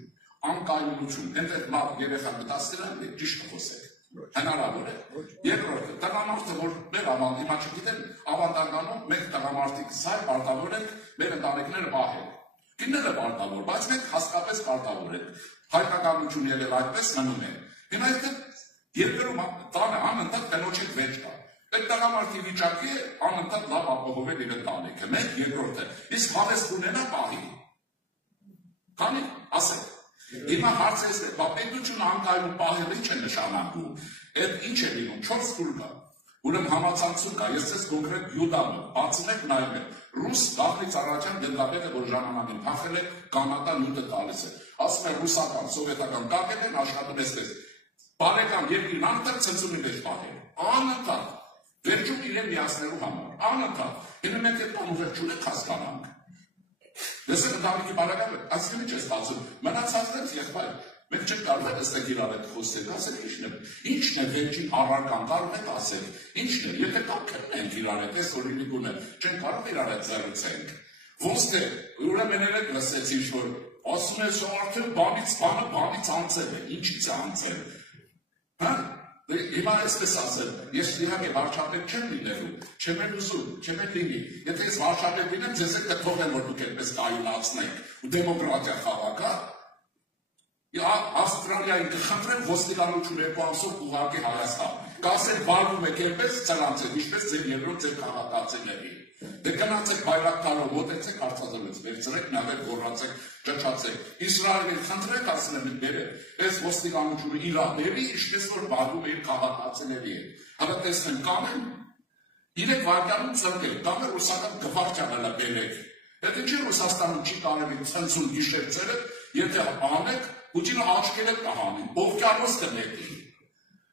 անկայունություն, այնտեղ լավ երեխա կտասնեն, ճիշտ խոսեք։ Հնարավոր է։ Երկրորդը, տղամարդը, որ մեր հիմա չգիտեմ, ավանդականում մենք տղամարդիկ սայ պարտավոր ենք մեր ընտանիքները պահել։ Կինները պարտավոր, բայց մենք հաստատապես պարտավոր ենք։ Հայկականություն եղել այդպես մնում է։ Հիմա եթե երկրում տանը անընդհատ կնոջիկ վեճ կա։ Այդ տղամարդի վիճակի է անընդհատ լավ ապահովել իր ընտանիքը։ Մեկ երկրորդը, իսկ հավես ունենա պահի։ Քանի ասեք։ Հիմա հարցը է, պետությունը անկայուն պահել ինչ է նշանակում, այդ ինչ է լինում, 4 փուլ կա, ուրեմն համացանցում կա, ես ձեզ կոնկրետ յուդամ եմ, բացում եք նայում եք, ռուս Դավթ Ծառայության գնդապետը, որ ժամանակին փախել է, կանադա նյութը տալիս է, ասում է ռուսական, սովետական կապեր են աշխատում էսպես, բարեկամ երկրին անընդհատ ցնցումի մեջ պահել, անընդհատ, վերջում իրեն միացնելու համար, անընդհատ, հիմա մենք այդ բանը վերջ չունենք հասկանանք։ Ես ընտանիքի բարեկամ եմ, ասում ինչ ես բացում, մնացածներից եղբայր, մենք չենք կարող այստեղ իրար հետ խոսել, ասեք ինչն է վերջին առարկան, կարող եք ասել, ինչն է, եթե կա քննենք իրար հետ, այս օրինիկուն է, չենք կարող իրար հետ զերուցենք, ոնց թե ուրեմն երեք լսեցի ինչ-որ, ասում ես արդեն բանից անցել է, ինչից է անցել, հա, հիմա այսպես ասել, ես իհարկե վարչապետ չեմ լինելու, չեմ էլ ուզում, չեմ էլ լինի, եթե ես վարչապետ լինեմ, ձեզ եք կթողեմ, որ դուք այդպես կայունացնեք ու դեմոկրատիա խաղաք, Ավստրալիային կխնդրեմ ոստիկանություն 2 ամսով ուղղակի Հայաստան, կասեք վարվում եք այդպես ծրանցեք, ինչպես ձեր երկրորդ ձեր քաղաքացիների, դե գնացեք Բայրակտարով մոտեցեք հարցազրույց, վերցրեք, նավեր գոռացեք, ճչացեք, Իսրայելին խնդրեք, ասում եմ դերեք, այս ոստիկանությունը իրաների, ինչպես որ վարվում է իր քաղաքացիների հետ, հələ տեսնեն կանեն, 3 վայրկյանում ծրկել, կամ է ռուսական գվարդիան բերեք, այդ ինչի Ռուսաստանում չի կարելի ցնցում գիշեր ծերը, եթե անեք, Պուտինը աչքերը կհանի, օվկիանոս կնետի,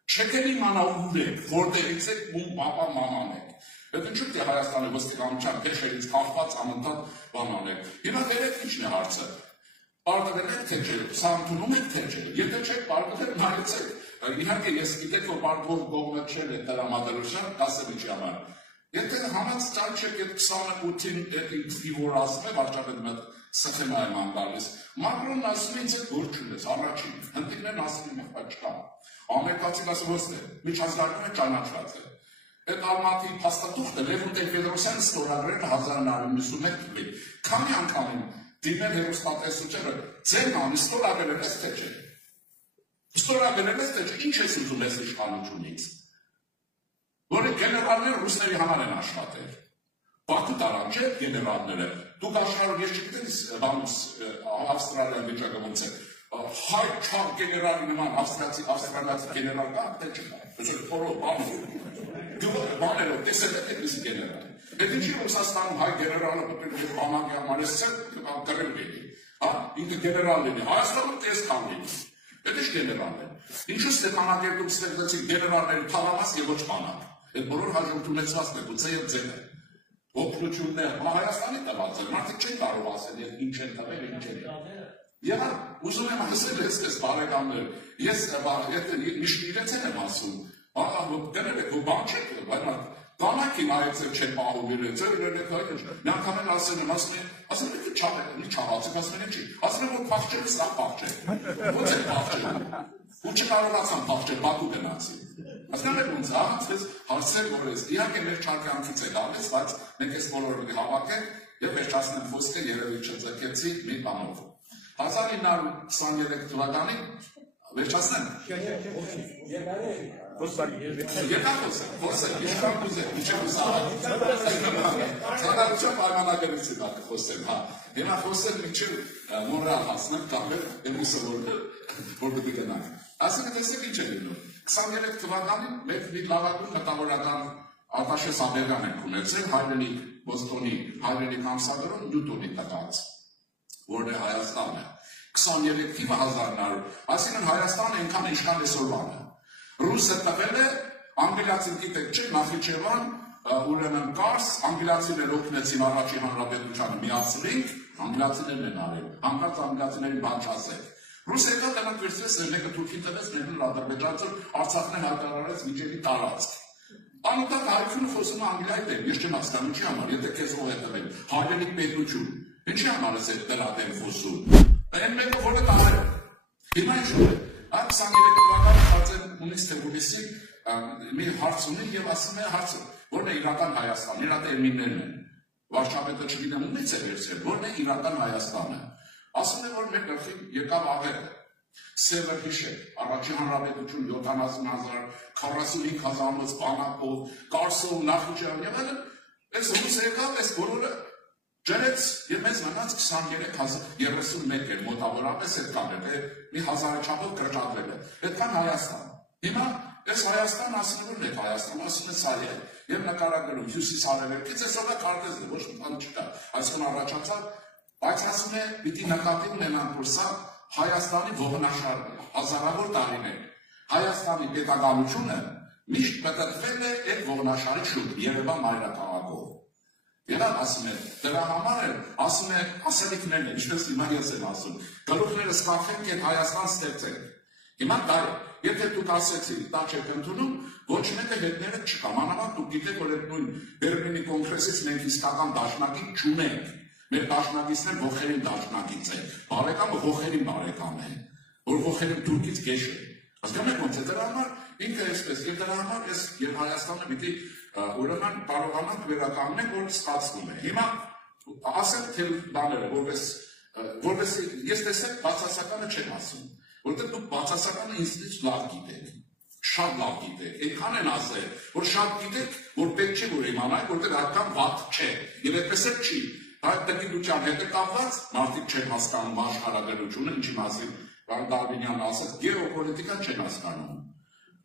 չեք էլ իմանա ուր եք, որտեղից եք, ում պապա մաման եք, այդ ինչու թե Հայաստանի ոստիկանության փեշերից կախված անընդհատ բանան եք, հիմա վերեք ինչն է հարցը, պարտվել եք թե չէ, սա ընդունում եք թե չէ, եթե չեք պարտվել նայեցեք, իհարկե ես գիտեք, որ պարտվող կողմը չէր է տրամադրության, կասեմ ինչի համար, եթե համաց ծան չեք այդ 28-ին ինձի որ ասում է վարչապետ մետ սխեմա եմ անգալիս, Մակրոնն ասում է ինձ էդ որ չունես, առաջին, հնդիկներն ասում եմ մեղբա չկա, ամերիկացին ասում ոստը, միջազգայինն է ճանաչված է, Այդ Ալմատի փաստաթուղթը Լևոն Տեր-Պետրոսյանը ստորագրել է 1991 թվականին։ Քանի անգամ են դիմել հեռուստատեսությանը, ձեր նամը ստորագրել ես թե չէ։ Ստորագրել ես թե չէ, ինչ ես ուզում ես իշխանությունից։ Որը գեներալները ռուսների համար են աշխատել։ Բաքու տարան չէ գեներալները։ Դուք աշխարհում ես չգիտեմ բանուս Ավստրալիան վիճակը ոնց է։ Հայ չար գեներալի նման ավստրալիացի գեներալ կա, թե չկա։ Այսօր փորո բաներով տեսել եք այդպես գեներալ։ Այդ ինչի Ռուսաստանում հայ գեներալը պետք է բանակի համար էսել կրել լինի։ Հա, ինքը գեներալ լինի։ Հայաստանում տես կան լինի։ Այդ ինչ գեներալ է։ Ինչու Ստեփանակերտում ստեղծեցին գեներալների թաղամաս եւ ոչ բանակ։ Այդ բոլոր հաջորդ ունեցվածն է, գուցե եւ ձենը։ Օգնություններ, Հայաստանի տված են, մարդիկ չեն կարող ասել ինչ են տվել, ինչ են։ Եվ ուզում եմ ասել ես բարեկամներ, ես միշտ իրեցեն եմ ասում, դերել եք, որ բան չեք, բանակին այցել չեն պահում իրեցել, նրանք ամեն ասել եմ, ասել եք չաղացեք, ասել եք չի, ասել եք, որ պաղջել սա պաղջել, ոնց է պաղջել, ու չկարողացան պաղջել, Բաքու գնացին, ասել եք ոնց, հարցեր, որ ես, իհարկե մեր չարկանքից է դալես, բայց մենք ես բոլորը հավաքենք, և վերջացնեմ խոսքը երևի չձգեցի մի բանով։ 1923 թվականին վերջացնեմ։ Եկա խոսեմ, ինչքան կուզեմ, ինչը կուզաղ։ Ծանրություն պայմանագրից է դակը խոսեմ, հա։ Հիմա խոսեմ միջև մորալ հասնեմ, կապել էմուսը որ պիտի գնանք։ Ասենք տեսեք ինչ է լինում։ 23 թվականին մեկ մի լավագույն մտավորական Արտաշես Աբեղյան ենք ունեցել հայրենիք Բոստոնի հայրենիք ամսագրում Նյուտոնի տված, որն է Հայաստանը։ 23 թիվը 1900, այսինքն Հայաստանը այնքան ինչքան այսօրվան է։ Ռուսը տվել է, անգլիացին գիտեք չէ, Նախիջևան, ուրեմն Կարս, անգլիացիներ օգնեցին առաջին հանրապետությանը միացրինք, անգլիացիներն են արել, հանկարծ անգլիացիներին բան չասեք։ Ռուսը եկա տնակ վերցրեց, մեկը Թուրքին տվեց, մեկը Ադրբեջանցը, Արցախն հայտարարեց միջերի տարածք։ Անուտակ հայությունը խոսում է Անգլիայի դեմ, ես չեմ հասկանում ինչի համար, եթե քեզ ով է տվել, հայրենիք պետություն, ինչի համար ես այդ դրա դեմ խոսում։ Այն մեկը որը տարել է։ Հիմա ինչ որ է, այդ 23 թվականի կարծեմ ունից թե հուլիսի մի հարց ունի և ասում է հարցը, որն է իրական Հայաստան, իրա տերմիններն են, վարչապետը չգիտեմ ունից է վերցրել, որն է իրական Հայաստանը։ Ասում է, որ մեր գլխին եկավ աղերը, սևը հիշեք, առաջին հանրապետություն 70,000, 45,000 բանակով, Կարսով, Նախիջևան և այլն, այս ռուսը եկավ, այս բոլորը ջրեց և մեզ մնաց 23,031 էր մոտավորապես այդ կաներ, մի հազարը չափով կրճատվել է, այդքան Հայաստան։ Հիմա այս Հայաստան ասում է Հայաստան, ասում է սա է, և նկարագրում հյուսիս արևելքից, այսօր է քարտեզն է, ոչ մի բան չկա, այսքան առաջացավ, բայց ասում է պիտի նկատի ունենանք, որ սա Հայաստանի ողնաշարն է, հազարավոր տարիներ, Հայաստանի պետականությունը միշտ պտտվել է այդ ողնաշարի շուրջ, Երևան մայրաքաղաքով։ Եվ ասում է, դրա համար էլ, ասում է, ասելիքներն են, ինչպես հիմա ես եմ ասում, գլուխները սկաֆենք և Հայաստան ստեղծենք։ Հիմա դա է, եթե դուք ասեցիք, դա չեք ընդունում, ոչ մեկը հետները չկա, մանավանդ դուք գիտեք, որ այդ նույն Բերլինի կոնգրեսից մենք իսկական դաշնակից չունենք, մեր դաշնակիցներ ոխերին դաշնակից են, բարեկամը ոխերին բարեկամ է, որ ոխերին թուրքից գեշ է։ Հասկանում եք ոնց է դրա համար, ինքը այսպես, և դրա համար ես Հայաստանը պիտի ուրեմն կարողանանք վերականգնել, որ ստացվում է։ Հիմա ասեմ թե բաները, որպես ես տեսեք բացասականը չեմ ասում, որտեղ դուք բացասականը ինձնից լավ գիտեք, շատ լավ գիտեք, այնքան են ասել, որ շատ գիտեք, որ պետք չէ որ իմանայք, որտեղ այդքան վատ չէ, և այդպես էլ չի, այդ տկիտության հետ է կապված, մարդիկ չեն հասկանում աշխարհագրությունը, ինչի մասին Դարբինյանը ասաց, գեոպոլիտիկան չեն հասկանում։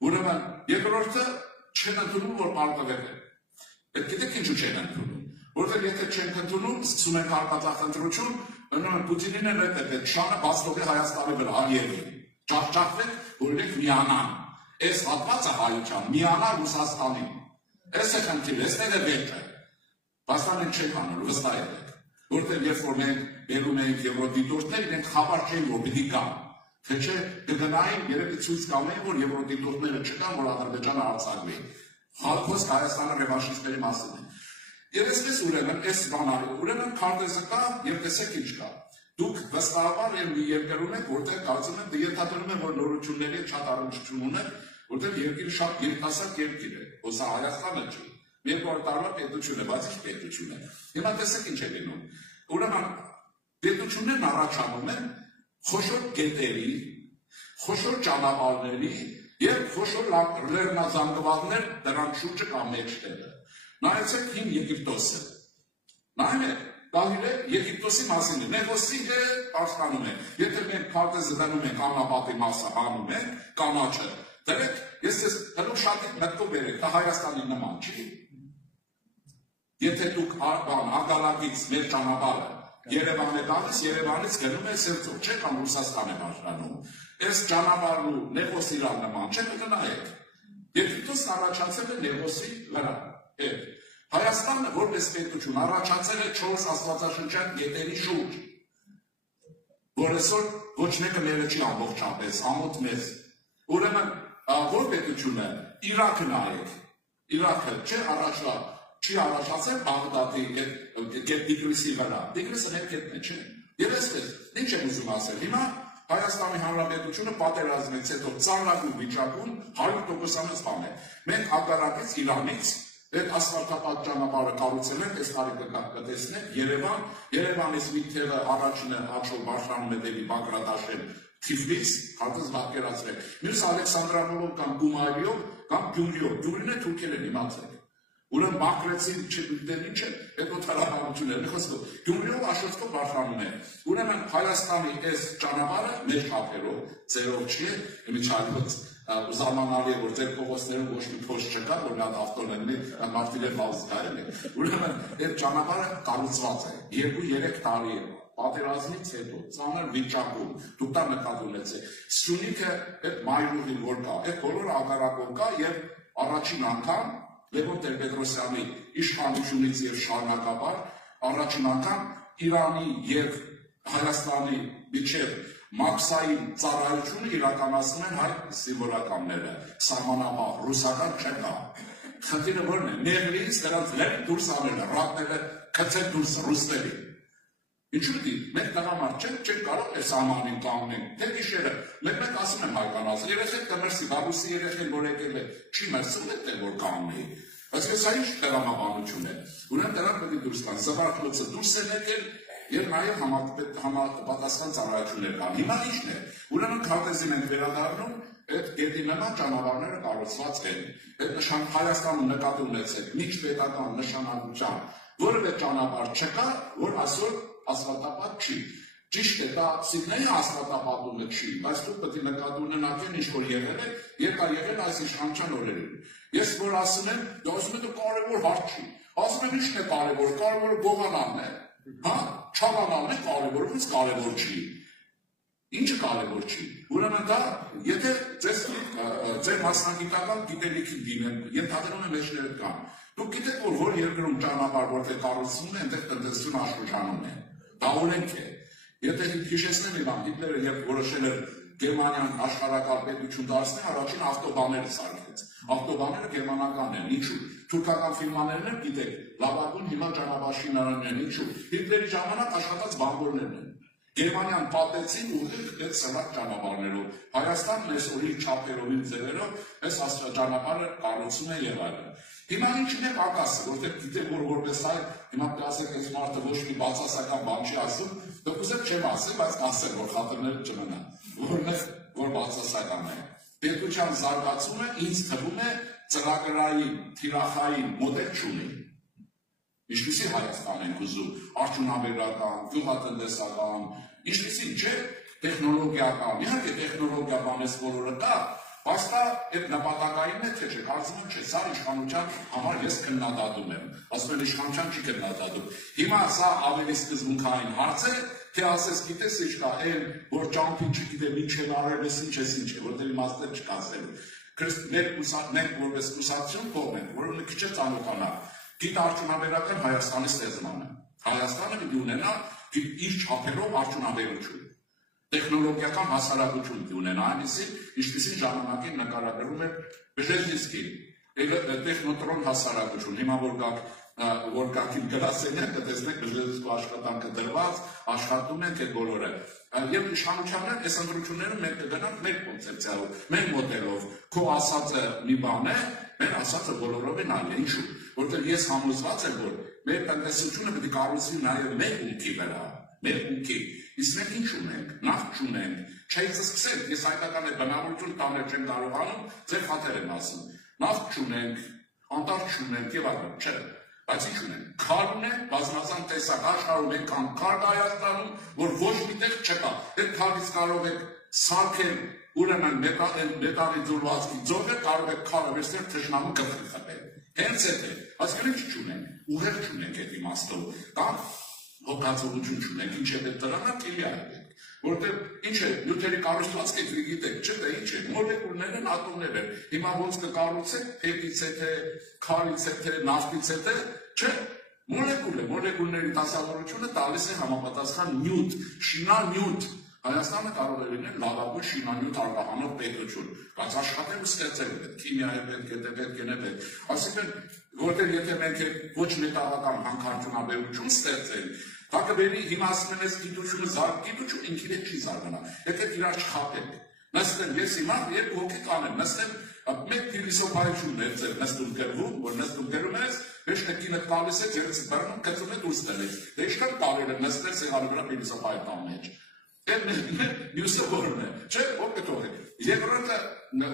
Ուրեմն երկրորդը չեն ընդունում, որ պարտվել է։ Այդ գիտեք ինչու չեն ընդունում, որտեղ եթե չենք ընդունում, սկսում ենք արկածախնդրություն, ուրեմն Պուտինին էլ այդ շանը բաց թողի Հայաստանի վրա, Ալիևին, ջախջախվեք, որ իրենք միանան, այս հատվածը հայության, միանա Ռուսաստանին, այս է խնդիրը, այստեղ է վեճը, Հայաստանին չենք անում, վստահ եղեք, որտեղ երբ որ մենք բերում ենք եվրոդիտորդներ, իրենք խաբար չեն, որ պիտի կան, թե չէ կգնային երևի ցույց կանեին, որ եվրոդիտորդները չկան, որ Ադրբեջանը արձակվի։ Խոսք Հայաստանը ռևանշիստների մասին է։ Եվ այսպես ուրեմն, այս բանալի, ուրեմն քարտեզը կա և տեսեք ինչ կա։ Դուք վստահաբար մի երկր ունեք, որտեղ կարծում եմ, ենթադրում եմ, որ նորությունների շատ առնչություն ունեք, որտեղ երկիրը շատ երիտասարդ երկիր է, ոսա Հայաստանը չի։ Մեր տարվա պետություն է, բայց ինչ պետություն է։ Հիմա տեսեք ինչ է լինում։ Ուրեմն պետություններն առաջանում են խոշոր գետերի, խոշոր ճանապարհների եւ խոշոր լեռնազանգվածներ դրանց շուրջը կամ մեջտեղը։ Նայեցեք հին Եգիպտոսը։ Նայեք, Դահիլը Եգիպտոսի մասին է, Նեգոսինը Պարսկանում է։ Եթե մենք քարտեզը դնում ենք անապատի մասը հանում ենք, կանաչը, դրեք, ես հենց շատ մտքով բերեք, դա Հայաստանի նման չի։ Եթե դուք արգալագից մեր ճանապարհը Երևան է տալիս, Երևանից գնում է Սերծով, չէ՞ կամ Ռուսաստան է բաժանում։ Այս ճանապարհն ու Նեգոսի իրար նման չէ, կնայեք։ Եգիպտոսն առաջացել է Նեգոսի վրա։ Հայաստանը որպես պետություն առաջացել է 4 աստվածաշնչյան գետերի շուրջ, որ այսօր ոչ մեկը մերը չի ամբողջապես, ամոթ մեզ։ Ուրեմն որ պետությունը Իրաքը նայեք, Իրաքը չէ առաջվա չի առաջացել Բաղդադի գետ Տիգրիսի վրա, Տիգրիսը մեր գետն է, չէ։ Եվ այսպես, ինչ եմ ուզում ասել, հիմա Հայաստանի Հանրապետությունը պատերազմից հետո ծանրագույն վիճակում 100%-անոց բան է։ Մենք հակառակից Իրանից այդ ասֆալտապատ ճանապարհը կառուցել ենք, այս տարի կտեսնենք Երևան, Երևանից մի թևը առաջինը հաջող բարձրանում է դեպի Բագրատաշեն, Թիֆլիս, հատուց պատկերացրեք։ Մյուս Ալեքսանդրապոլով կամ Գումարիով կամ Գյումրիով, Գյումրին է թուրքեր են իմացել։ Ուրեմն Բաքրեցին չգիտեն ինչ է, հետո թարաբանություններ, մի խոսքով, Գյումրիով աշոտքով բարձրանում է։ Ուրեմն Հայաստանի այս ճանապարհը մեր չափերով, ձերով չի, միջալոց զարմանալի է, որ ձեր փողոցներում ոչ մի փոշ չկա, որ նա ավտոն լինի, մարդիկ բաց գայել է։ Ուրեմն այդ ճանապարհը կառուցված է 2-3 տարի է։ Պատերազմից հետո ծանր վիճակում դուք դա նկատի ունեցեք։ Սյունիքը այդ մայրուղին որ կա, այդ բոլորը ագարակով կա եւ առաջին անգամ Լևոն Տեր-Պետրոսյանի իշխանությունից եւ շարունակաբար առաջին անգամ Իրանի եւ Հայաստանի միջև մաքսային ծառայությունը իրականացնում են հայ սիմվոլականները, սահմանապահ, ռուսական չկա։ Խնդիրը որն է, նեղլից նրանց դուրս անելը, ռատները քցել դուրս ռուսների։ Ինչու՞ դի, մենք տղամարդ չենք կարող այս ամանին կանգնենք, թե գիշերը, մեկ ասում եմ հայկանացել, երեխեք կմրսի, բաբուսի երեխեն որ եկել է, չի մրսում է որ կանգնի, բայց ես այն ինչ տեղամաբանություն է, ուրեմն դրանք պետք է դուրս կան, Սվարթլոցը դուրս է եկել եւ նաեւ համապատասխան ծառայություններ կան, հիմա ինչն է, ուրեմն քարտեզին ենք վերադառնում, այդ գետի նման ճանապարհները կառուցված են, այդ նշան Հայաստանում նկատի ունեցեք, միջպետական նշանակության որևէ ճանապարհ չկա, որ այսօր ասֆալտապատ չի։ Ճիշտ է, դա Սիդնեյի ասֆալտապատումը չի, բայց դուք պետք է նկատի ունենաք ինչ որ եղել է, եւ դա եղել այս իշխանության օրերին։ Ես որ ասում եմ, դա ասում եմ դա կարևոր հարց չի։ Ասում եմ ինչն է կարևոր, կարևորը գողանալն է։ Հա, չաղանալն է կարևորը, ո՞նց կարևոր չի։ Ինչը կարևոր չի։ Ուրեմն դա, եթե ձեր մասնագիտական գիտելիքին դիմեն, ենթադրում եմ մեջները կան։ Դուք գիտեք, որ երկրում ճանապարհ որտեղ կառուցվում է, այնտեղ տնտեսություն աշխուժանում է։ Դա օրենք է։ Եթե հիշեցնեմ Իվան Հիտլերը երբ որոշել էր Գերմանիան աշխարհակալ պետություն դարձնել, առաջին ավտոբանները սարքեց։ Ավտոբանները գերմանական են, ինչու՞։ Թուրքական ֆիրմաներն են, գիտեք, լավագույն հիմա ճանապարհաշինարաններն են, ինչու՞։ Հիտլերի ժամանակ աշխատած բանվորներն են։ Գերմանիան պատեցին ուղիղ այդ սնակ ճանապարհներով։ Հայաստանն այս օրի չափերով ու ձևերով այս ճանապարհը կառուցում է եւ այլն։ Հիմա ինչն է ակասը, որտեղ գիտեք որ որպես այլ հիմա կասեք այս մարդը ոչ մի բացասական բան չի ասում, դուք ուզեք չեմ ասել, բայց ասեմ որ խաթրները չմնա։ Որն է որ բացասական է։ Պետության զարգացումը ինձ թվում է ծրագրային, թիրախային մոդել չունի։ Ինչպիսի Հայաստան ենք ուզում, արդյունաբերական, գյուղատնտեսական, ինչպիսի չէ, տեխնոլոգիական, իհարկե տեխնոլոգիա բանես բոլորը կա, բայց դա այդ նպատակային է, թե չէ, կարծում եմ չէ, սա իշխանության համար ես քննադատում եմ, ասում եմ իշխանության չի քննադատում։ Հիմա սա ավելի սկզբունքային հարց է, թե ասես գիտես ինչ կա, այն որ ճամփին չգիտե միջև արել ես ինչ է, որտեղ իմաստներ չկասելու։ Մենք որպես կուսակցություն կողմ ենք, որը մի քիչ ծանոթանա։ Գիտարդյունաբերական Հայաստանի ստեղծմանը։ Հայաստանը պիտի ունենա իր չափերով արդյունաբերություն։ Տեխնոլոգիական հասարակություն պիտի ունենա, այնպիսին, ինչպիսին ժամանակին նկարագրում է Բժեզինսկին, տեխնոտրոն հասարակություն, հիմա որ գաք որ կակին գրասենյակ կտեսնեք բժշկու աշխատանքը դրված, աշխատում ենք այդ բոլորը։ Եվ իշխանությունները այս ընտրությունները մենք կգնանք մեր կոնցեպցիայով, մեր մոդելով, քո ասածը մի բան է, մեր ասածը բոլորովին այլ է, ինչու՞։ Որտեղ ես համոզված եմ, որ մեր տնտեսությունը պետք է կառուցվի նաև մեր ունքի վրա, մեր ունքի։ Իսկ մենք ինչ ունենք, նավթ չունենք, չենք սկսել, ես հայկական է բնավորություն տանել չեն կարողանում, ձեր խաթեր եմ ասում, նավթ չունենք, անտառ չունենք եւ այլն, չէ։ Բայց ինչ ունենք, քար ունենք, բազմազան տեսակ աշխարհում այնքան քար կա Հայաստանում, որ ոչ մի տեղ չկա։ Այդ քարից կարող եք սարքել, ուրեմն մետաղի ձուլվածքի ձողը, կարող եք քարը վերցնել թշնամու գլխի խփել։ Հենց այդ է, այսինքն ինչ չունենք, ուղեղ չունենք այդ իմաստով, կամ հոգացողություն չունենք, ինչ է այդ դրանա կելի արեք, որտեղ ինչ է, նյութերի կառուցվածքը գիտեք, չէ՞ ինչ է, մոլեկուլներ են, ատոմներ են, հիմա ոնց կկառուցեք, փետից է թե, քարից է թե, նավթից է թե, չէ, մոլեկուլ է, մոլեկուլների դասավորությունը տալիս է համապատասխան նյութ, շինանյութ, Հայաստանը կարող է լինել լավագույն շինանյութ արտահանող պետություն, բայց աշխատել ու ստեղծել է, քիմիա է պետք, պետք է պետք, այսինքն, որտեղ եթե մենք ոչ մետաղական հանքարդյունաբերություն ստեղծել, դա կբերի հիմա ասում ես գիտություն ինքին հետ չի զարգանա, եթե իրար չխաբենք, նստեն ես հիմա երբ հոգի կանեմ, նստեն մեկ փիլիսոփայություն ներծել նստում գրվում, որ նստում գրում ես, հեշտ է կինը տալիս է, ջերեցի բռնում, կծում է դուրս տնես, դե ինչքան տարել է նստել սեղանի վրա փիլիսոփայության մեջ Մյուսը որն է, չէ, որ կթողեք։ Երկրորդը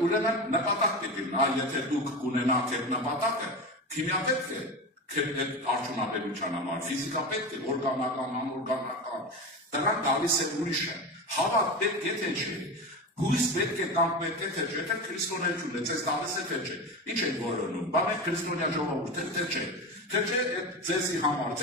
ուրեմն նպատակ պետք է լինի, եթե դուք կունենաք այդ նպատակը, քիմիա պետք է այդ արդյունաբերության համար, ֆիզիկա պետք է, օրգանական, անօրգանական, դրանք գալիս է ուրիշը, հավատ պետք է թե չէ, հույս պետք է կամ պետք է թե չէ, եթե քրիստոնեություն է, ձեզ տալիս է թե չէ, ինչ են որոնում, բան եք քրիստոնյա ժողովուրդ է թե չէ, ձեզի համար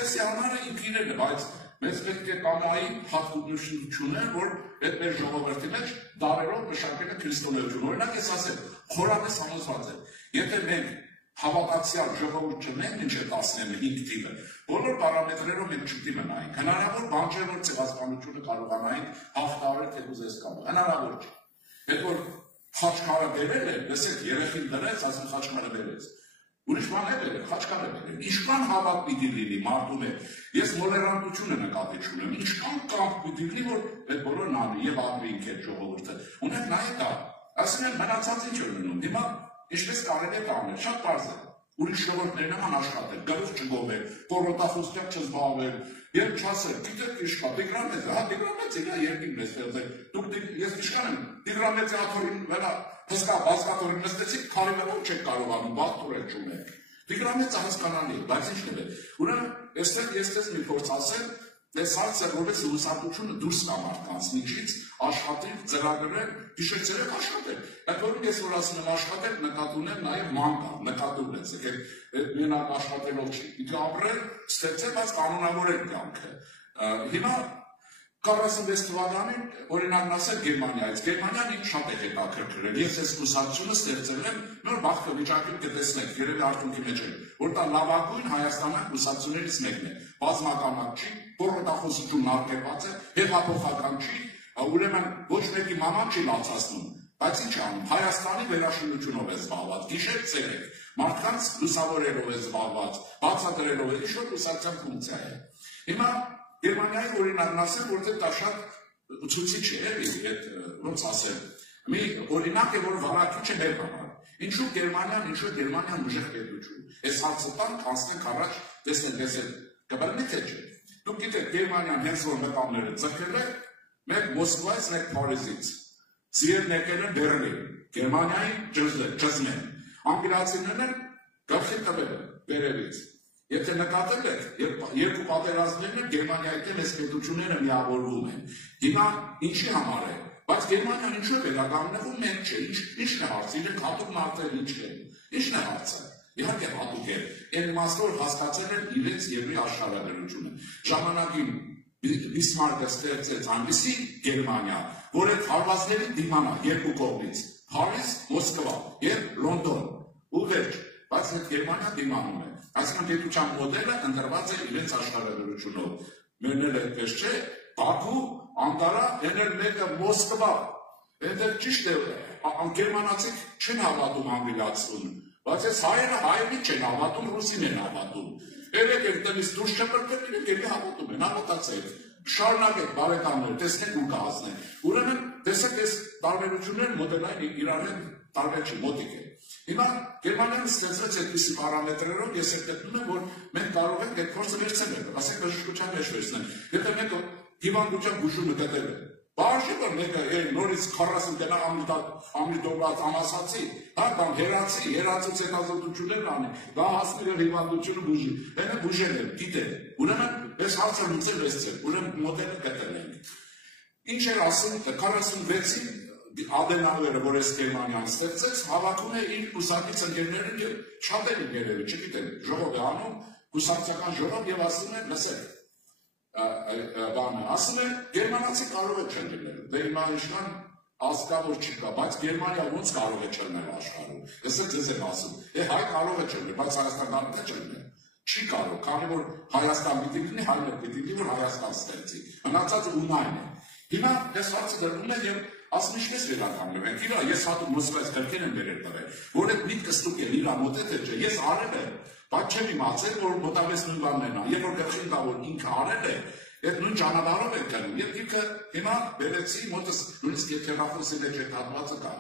է ինքին է, բայց Մեզ պետք է կանայի հատկությունությունը, որ այդ մեր ժողովրդի մեջ դարերով մշակել է քրիստոնեություն։ Օրինակ ես ասեմ, խորապես համոզված եմ, եթե մենք հավատացյալ ժողովուրդ չունենք, ինչ է 15 թիվը, բոլոր պարամետրերով մենք չդիմանայինք։ Հնարավոր բան չէ, որ ցեղասպանությունը կարողանայինք հաղթահարել թեկուզ այս կամ։ Հնարավոր չէ։ Այդ որ խաչքարը բերել է, լսեք, երեխին դրեց, ասում խաչքարը բերեց։ Ուրիշ բան է բերել, խաչքար է բերել, ինչքան հավատ պիտի լինի մարդում է, ես մոլերանտությունը նկատի չունեմ, ինչքան կամք պիտի լինի, որ այդ բոլորն անի և ապրինք այդ ժողովուրդը, ունեք նայեք դա, ասում են մնացած ինչ է լինում, հիմա ինչպես կարելի է տանել, շատ պարզ է, ուրիշ ժողովուրդներ նման աշխատել, գլուխ չգովել, պորոտախոսությամբ չզբաղվել, երբ չասել, գիտեք իշխա, Տիգրանեձը, հա Տիգրանեձը իրա երկիրն է ստեղծել, դուք ես իշխան եմ, Տիգրանեձի աթորին վրա հսկա բազկաթորին նստեցիք, քարի վրա չեք կարողանում, բախտորել չունեք։ Տիգրանեձը հասկանալի է, բայց ինչն է, ուրեմն այստեղ ես մի փորձ ասել, այս հարցը որպես լուսատությունը դուրս կա մարդկանց միջից, աշխատել, ծրագրել, գիշերցերեք աշխատել։ Այդ որում ես որ ասում եմ աշխատել, նկատի ունեմ նաև մանկան, նկատի ունեցեք, այդ մենակ աշխատելով չի, պիտի ապրել, ստեղծել, բայց կանոնավորել կյանքը։ Հիմա 46 թվականին օրինակն ասել Գերմանիայից, Գերմանիան ինձ շատ է հետաքրքրել, ես այս լուսատությունը ստեղծել եմ, նոր բախտավիճակում կտեսնեք, երևի արդյունքի մեջ են, որ դա լավագույն Հայաստանյան լուսատություններից մեկն է, բազմականակ չի, պորոտախոսությունն արգելված է, հեղափոխական չի, ուրեմն ոչ մեկի մաման չի լացացնում, բայց ինչ անում, Հայաստանի վերաշինությունով է զբաղված, գիշեր ցերեկ, մարդկանց լուսավորելով է զբաղված, բացատրելով է, ինչ-որ լուսատության ֆունկցիա է։ Հիմա Գերմանիայի օրինակն ասեմ, որտեղ դա շատ ցույցիչ է, այդ ոնց ասեմ, մի օրինակ է, որ վարակիչ է մեր համար։ Ինչու Գերմանիան, ինչու Գերմանիան ուժեղ պետություն։ Այս հարցը տանք, անցնենք առաջ, տեսնենք ես էլ կբռնի թե չէ։ Դուք գիտեք, Գերմանիան հենց որ նկարները ձգել է, մեկ Մոսկվայից, մեկ Փարիզից։ Սիրել եկել են Բեռլին, Գերմանիայի ճզմեն։ Անգլիացիներն գլխի տվել են վերևից։ Եթե նկատել եք, երկու պատերազմներն են Գերմանիայի դեմ այս պետությունները միավորվում են։ Հիմա ինչի համար է, բայց Գերմանիան ինչու է վերականգնվում, մենք չէ, ինչն է հարցը, իրենք հատուկ մարդեր ինչ են, ինչն է հարցը, իհարկե հատուկ է, այն իմաստով հասկացել են իրենց երկրի աշխարհագրությունը։ Ժամանակին Բիսմարկը ստեղծեց այնպիսի Գերմանիա, որ այդ հարվածների դիմանա երկու կողմից, Փարիզ, Մոսկվա եւ Լոնդոն, ու վերջ, բայց այդ Գերմանիա դիմանում է։ Այսինքն պետության մոդելը ընտրված է իրենց աշխարհագրությունով։ Մերն էլ այդպես չէ, Բաքու, Անկարա, էնել մեկը Մոսկվա։ Այնտեղ ճիշտ է, գերմանացիք չեն հավատում անգլիացուն, Բայց այս հայերը հայերին չեն հավատում, ռուսին են հավատում։ Երեք եք տնից դուրս չպրկել, իրենք էլի հավատում են, հավատացեք։ Շարունակեք բարեկամներ, տեսնեք ու կհասնեք։ Ուրեմն տեսեք այս տարբերությունները մոդելային իրար հետ տարբեր չի, մոտիկ է։ Հիմա Գերմանիան ստեղծվեց այդպիսի պարամետրերով, ես հետևում եմ, որ մենք կարող ենք այդ փորձը վերցնել, ասենք բժշկության մեջ վերցնել։ Եթե մեկը հիվանդության բուժումը գտել է, բաժի որ մեկը նորից 40 տնա ամրիտոված ամասացի, հա կամ հերացուց հետազոտություններ անի, դա հասնել է հիվանդությունը բուժի, այնը բուժել է, գիտել։ Ուրեմն այս հարցը լուծել վերցրել, ուրեմն մոդելը գտել ենք։ Ինչ էր ասում 46-ին Ադենաուերը, որ այս Գերմանիան ստեղծեց, հավաքում է իր կուսակից ընկերներին և շատերին երևի, չգիտեմ, ժողով է անում, կուսակցական ժողով և ասում է, լսեք, ասում է, գերմանացի կարող է չլնել, դե հիմա ինչքան ազգավոր չկա, բայց Գերմանիա ոնց կարող է չլնել աշխարհում, ես ձեզ եմ ասում, հայ կարող է չլնել, բայց Հայաստան կարող է չլնել, չի կարող, քանի որ Հայաստան պիտի լինի, հայրը պիտի լինի, որ Հայաստան ստեղծի, մնացածը ունայն է։ Հիմա այս հարցը դրվում է և ասում ինչպես վերականգնվենք, իրա ես հատուկ մոսվայց գրքեր եմ վերել տվել, որ այդ միտքը ստուգել իրա մոտեթ չէ, ես արել եմ, բայց չեմ իմացել, որ մոտավես նույն բանն են, երբ որ գլխին տա, որ ինքը արել է, այդ նույն ճանապարհով է գնում, և ինքը հիմա վերեցի մոտս նույնիսկ եթերախոսի մեջ այդ հատվածը կա։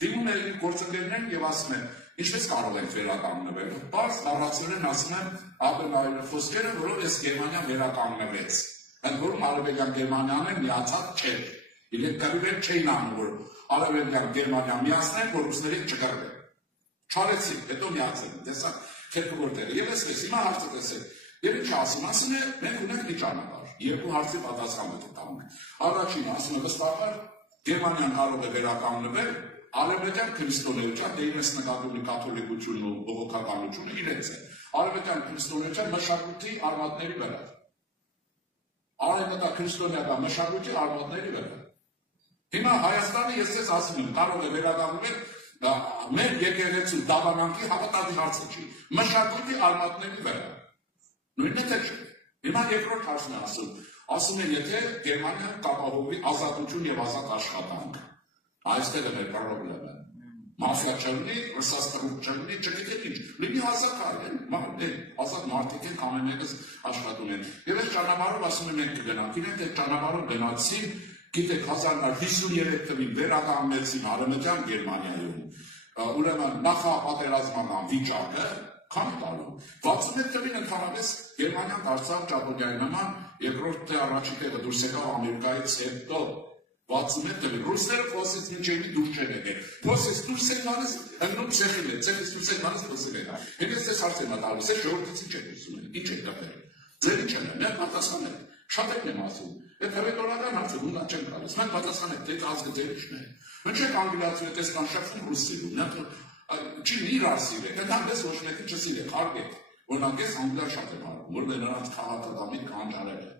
Դիմում է իր գործընկերներին և ասում են, ինչպես կարող ենք վերականգնվել, պարզ առացրել ասում են Ադենաուերի խոսքերը, որով այս Գերմանիան վերականգնվեց, ընդ որում արևելյան Գերմանիան միացած չէր։ Իրենք կրվել չէին անում, որ արևելյան Գերմանիան միացնեն, որ ռուսներին չկրվեն։ Չարեցին, հետո միացեն, տեսակ, քերքը որտեղ է։ Եվ այսպես, հիմա հարցը տեսեք, և ինչ ասում է, մենք ունենք մի ճանապարհ, երկու հարցի պատասխան տանք։ Առաջինը ասում է վստահաբար Գերմանիան կարող է վերականգնվել, արևելյան քրիստոնեության, դե իրենց նկատում ունի կաթոլիկությունն ու բողոքականությունը իրենց է։ Արևելյան քրիստոնեության մշակույթի արմատների վրա։ Արևելյան քրիստոնեական մշակույթի արմատների վրա։ Հիմա Հայաստանը ես ձեզ ասում եմ, կարող է վերականգնել մեր եկեղեցու դավանանքի հավատալի հարցը չի, մշակույթի արմատների վրա, նույնն է թե չէ։ Հիմա երկրորդ հարցն է ասում է, եթե Գերմանիան կապահովի ազատություն և ազատ աշխատանք, այստեղ է մեր պրոբլեմը, մաֆիա չլինի, ռուսաստռուկ չլինի, չգիտեք ինչ, լինի ազատ մարդիկ են, ամեն մեկս աշխատում են։ Եվ այս ճանապարհով ասում եմ մենք կգնանք, իրենք այդ ճանապարհով գնացին, գիտեք 1953 թվականին վերականգնեցին Արևմտյան Գերմանիայում, ուրեմն նախապատերազմական վիճակը, քանի տարում, 61 թվականին ընդհանրապես Գերմանիան դարձավ Ճապոնիայի նման, երկրորդ թե առաջին տեղը դուրս եկավ Ամերիկայից հետո 61 թվականին, ռուսները փոսից մինչև դուրս չեն եկել, փոսից դուրս են գալիս, ընկնում ցեխին է, ցեխից դուրս են գալիս փոսին են։ Հետո ես հարց եմ տալիս, այս ժողովրդից ինչ եք ուզում, ինչ եք կապել։ Ձեր ինչ են, մենք պատասխանել, շատերն եմ ասում, այդ հերետորական հարցը ունա չեն գալիս, մենք պատասխանել, թե ազգը ձեր ինչն է։ Ինչ եք անգլիացու հետ այսքան շփվում ռուսերում, չի իրար սիրեք, ընդհանրապես ոչ մեկը չսիրեք, հարգեք, օրինակ ես անգլիա շատ եմ հարվում, որտեղ նրանց քաղաքականին կանջարել է,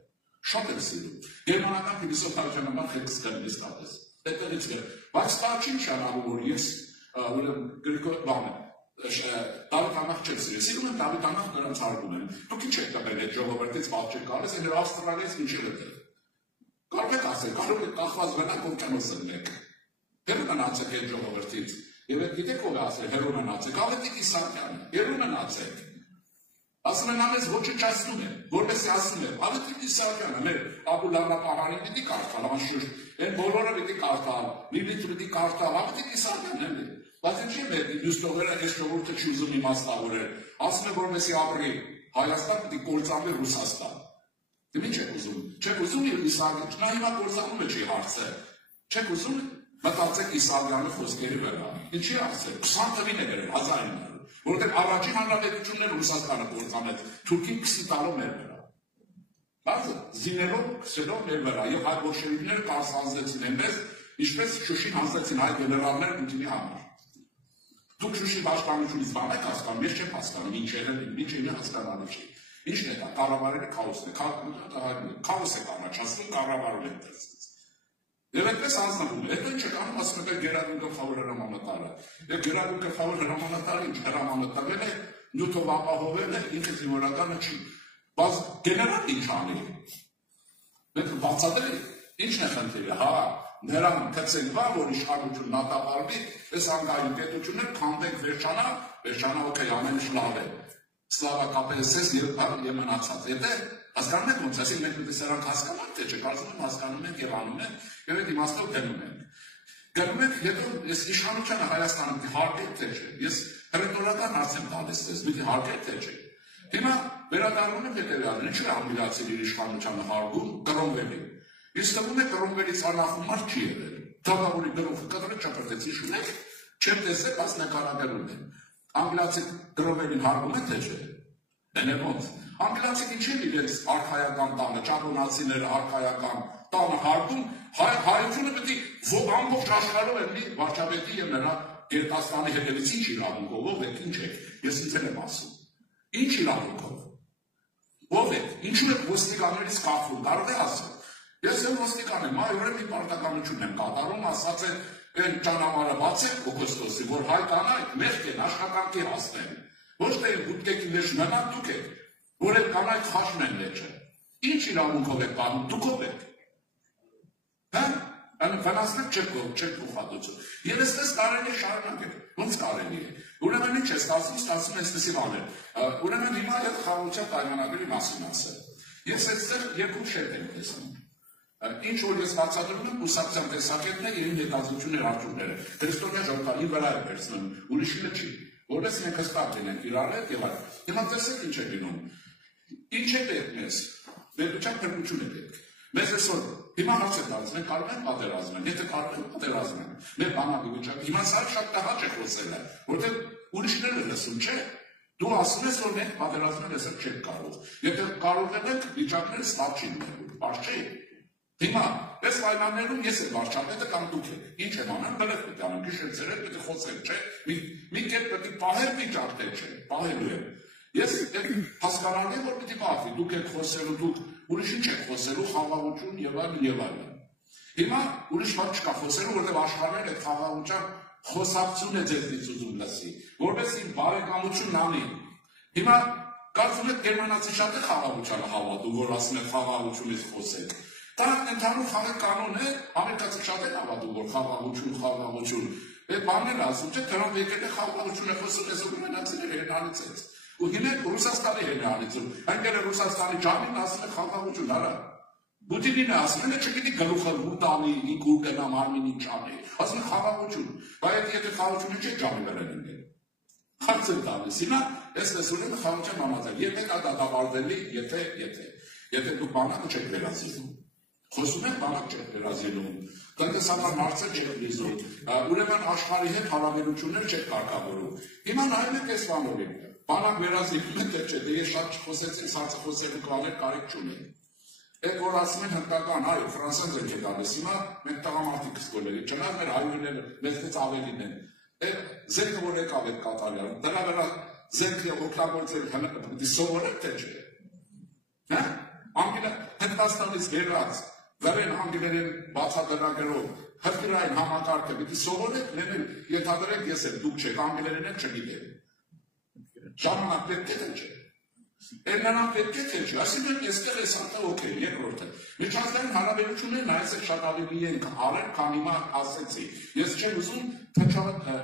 շատ եմ սիրում, գերմանական փիլիսոփայության համար խելքս կրեմ իսկապես, այդտեղից կրեմ, բայց դա չի նշանակում, որ ես Դավիթ Անախ չեմ սիրել, սիրում եմ Դավիթ Անախ նրանց հարգում եմ, դուք ինչ եք տվել այդ ժողովրդից բաց չեք գալիս, այն Ավստրալիայից մինչև այդտեղ։ Կարող եք ասել, կարող եք կախված մնաք օվկիանոսը մեկ։ Հեռու մնացեք այդ ժողովրդից։ Եվ այդ գիտեք ով է ասել, հեռու մնացեք, Ավետիք Իսահակյանը, հեռու մնացեք։ Ասում են ամենս ոչնչացնում են, որպեսզի ասում են, Ավետիք Իսահակյանը մեր Աբուլալապահարին պիտի կարդալ, անշուշտ, այն բոլորը պիտի կարդալ, Լիլիթ պիտի կարդալ, Ավետիք Իսահակյանն էլ է։ Բայց ինչի՞ մեր դուստողերը այս ժողովուրդը չի ուզում իմաստավորել, ասում է որպեսզի ապրի, Հայաստան պիտի կործանվի Ռուսաստան։ Դե ինչ եք ուզում, չեք ուզում Իսահակյանը, նա հիմա կործանում է չի հարցը, չեք ուզում մտածեք Իսահակյանի խոսքերի վրա, ինչի ասել, 20 թվին է գրել, 1900, որովհետև առաջին հանրապետությունն Ռուսաստանը կործանեց, Թուրքին քսի տալով մեր վրա։ Բայց զինելով, քսելով մեր վրա, եւ հայ բոլշևիկները կասանձեցին այնպես, ինչպես Շուշին հանձնեցին հայ գեներալները Պուտինի համար։ Դուք Շուշի պաշտպանությունից բան եք հասկանում, ես չեմ հասկանում, ինչ հասկանալի չի։ Ինչն է դա, կառավարելի քաոսն է, քաոս է կանաչացնում, կառավարում է դրսից։ Եվ այդպես անձնվում է, հետո ինչ եք անում, ասում եք Գերագույն գլխավոր հրամանատարը։ Եվ Գերագույն գլխավոր հրամանատարը ինչ հրամանատարվել է, նյութով ապահովել է, ինքը զինվորականը չի։ Բայց գեներալը ինչ անի։ Մենք բացատրել, ինչն է խնդիրը, հա, նրան գցենք բա, որ իշխանությունն ատապարվի, այս անկայուն պետությունները քանդենք վերջանա, վերջանա օքեյ ամեն ինչ լավ է։ Սլավա կապելսես եւ մնացած։ Եթե հասկանում եք ոնց է, մենք դե սրանք հասկանանք թե չէ, կարծում եմ հասկանում ենք եւ անում ենք, եւ այդ իմաստով գնում ենք։ Գնում ենք, հետո ես իշխանությանը Հայաստանում հարկել թե չէ։ Ես հռետորական հարց եմ տալիս ձեզ, դուք հարկել թե չէ։ Հիմա վերադառնում եմ հետեւյալին, ինչու է անգլիացիների իշխանությանը հարգում Կրոմվելին։ Իսկ թվում է Կրոմվելից անախումար չի եղել։ Թագավորի գրողը կտրը չապրտեցի շունեք, չեմ տեսել, բայց նկարագրում են։ Անգլիացի Կրոմվելին հարգում են թե չէ։ Դե ոնց։ Անգլիացիք ինչ են իրենց արխայական տանը, ճապոնացիները արխայական տանը հարգում, հայությունը պետք է ամբողջ աշխարհով լինի վարչապետի եւ նրա Գերտաստանի հետևից ինչ իրավունքով, ով եք, ինչ եք, ես ինձ եմ ասում։ Ինչ իրավունքով։ Ով եք, ինչու եք ոստիկաններից կախվում, կարող է ասել։ Ես եմ ոստիկան եմ, այ մի պարտականություն եմ կատարում, ասած է այն ճանապարհը բացեք օգոստոսի, որ հայ կանայք մեղք են աշխատանքի հասնեն։ Ոչ թե ուտկեքի մեջ մնան դուք եք, որ այդ կանայք խաշն են լեջը։ Ինչ իրավունքով եք անում, դուք ով եք։ Հա՞, վնասներ չեք փոխադրություն։ Եվ այստեղ կարելի է շարունակել։ Ոնց կարելի է։ Ուրեմն ինչ է ստացվում այսպեսի բաներ։ Ուրեմն հիմա այդ խաղաղության պայմանագրի մասին ասել։ Ես այստեղ երկու շերտ եմ տեսնում։ Ինչ որ ես բացատրում եմ կուսակցության տեսակետները եւ հետազոտություններ արդյունքները։ Քրիստոնյա ժողովրդի վրա է վերցնում, ուրիշինը չի։ Որպես մենք հստակ լինենք իրար հետ եւ այլն։ Հիմա տեսեք ինչ է լինում։ Ինչ է պետք մեզ։ Պետության փրկություն է պետք։ Մեզ այսօր հիմա հարց է տալիս, մենք կարող ենք պատերազմել, եթե կարող ենք պատերազմել։ Մեր բանակի վիճակը հիմա սա շատ տհաճ է խոսել, որտեղ ուրիշները լսում չէ։ Դու ասում ես, որ մենք պատերազմել այսօր չենք կարող։ Եթե կարող ենք վիճակները ստապ չի լինելու, բաց չէ։ Հիմա այս պայմաններում ես եմ վարչապետը կամ դուք եք։ Ինչ եմ անում, բլեֆ պետք է անում, գիշեր ցերեկ պետք է խոսել, չէ։ Մի կերպ պետք է պահել վիճակներ չէ, պահելու եմ։ Ես հասկանալի եմ, որ պետք է պահվի, դուք եք խոսելու, դուք ուրիշին չեք խոսելու, խաղաղություն եւ այլն եւ այլն։ Հիմա ուրիշ բան չկա խոսելու, որովհետեւ աշխարհները այդ խաղաղության խոսակցությունն է ձեզնից ուզում լսի, որովհետեւ բարեկամությունն անի։ Հիմա կարծում եք գերմանացի շատ է խաղաղությանը հավատում, որ ասում են խաղաղությունից խոսեք։ Դա ընդհանուր խաղի կանոն է, ամերիկացիք շատ են հավատում, որ խաղաղություն։ Այդ բանն ասում չէ, դրանք եկել է խաղաղություն է խոսում, այսօր գերմանացիները հենանից են։ Ու հիմա Ռուսաստանի հենանիցում, այնքան Ռուսաստանի ջամին ասում է խաղաղություն, արա։ Պուտինին ասում է, չգիտի գլուխը ուտանի, ինքու կնա մարմինի ջամի, ասում է խաղաղություն, բայց եթե խաղաղությունը չէ ջամի վրա լինի։ Հարց է տալիս, հիմա այս լսում խաղաղության համաձայն, եթե դա դատավարվելի, եթե դուք բանակը չեք վերացնում։ Խոսում եք բանակ չեք վերազինում, տնտեսական հարցեր չեք լուծում, ուրեմն աշխարհի հետ հարաբերություններ չեք կարգավորում։ Հիմա նայում եք այս բանորին, բանակ վերազինում եք թե չէ, դե ես շատ չխոսեցի, սարսը խոսելու կողմեր կարիք չունեն։ Այդ որ ասում են հնդկական, այո, ֆրանսիան ձեր է գալիս, հիմա մենք տղամարդիկ սկոլերի, չնայած մեր հայրենիները մեզնից ավելին են։ Այդ զենքը որ եկավ այդ կատարյալ, դրա վրա զենքը օգտագործել պետք է սովորեք թե չէ։ Հա? Հնդկաստանից գերած Վերեն անգլերեն բացատրագրով հրկրային համակարգը պիտի սովորեք, ներել ենթադրեք ես եմ, դուք չեք, անգլերեն եք չգիտեմ։ Ժամանակ պետք է թե չէ։ Են նրան պետք է թե չէ, այսինքն եստեղ ես արտը օքեյ, երկրորդը։ Միջազգային հարաբերություններն այսպես շատ ավելի ենք արել, քան հիմա ասեցի։ Ես չեմ ուզում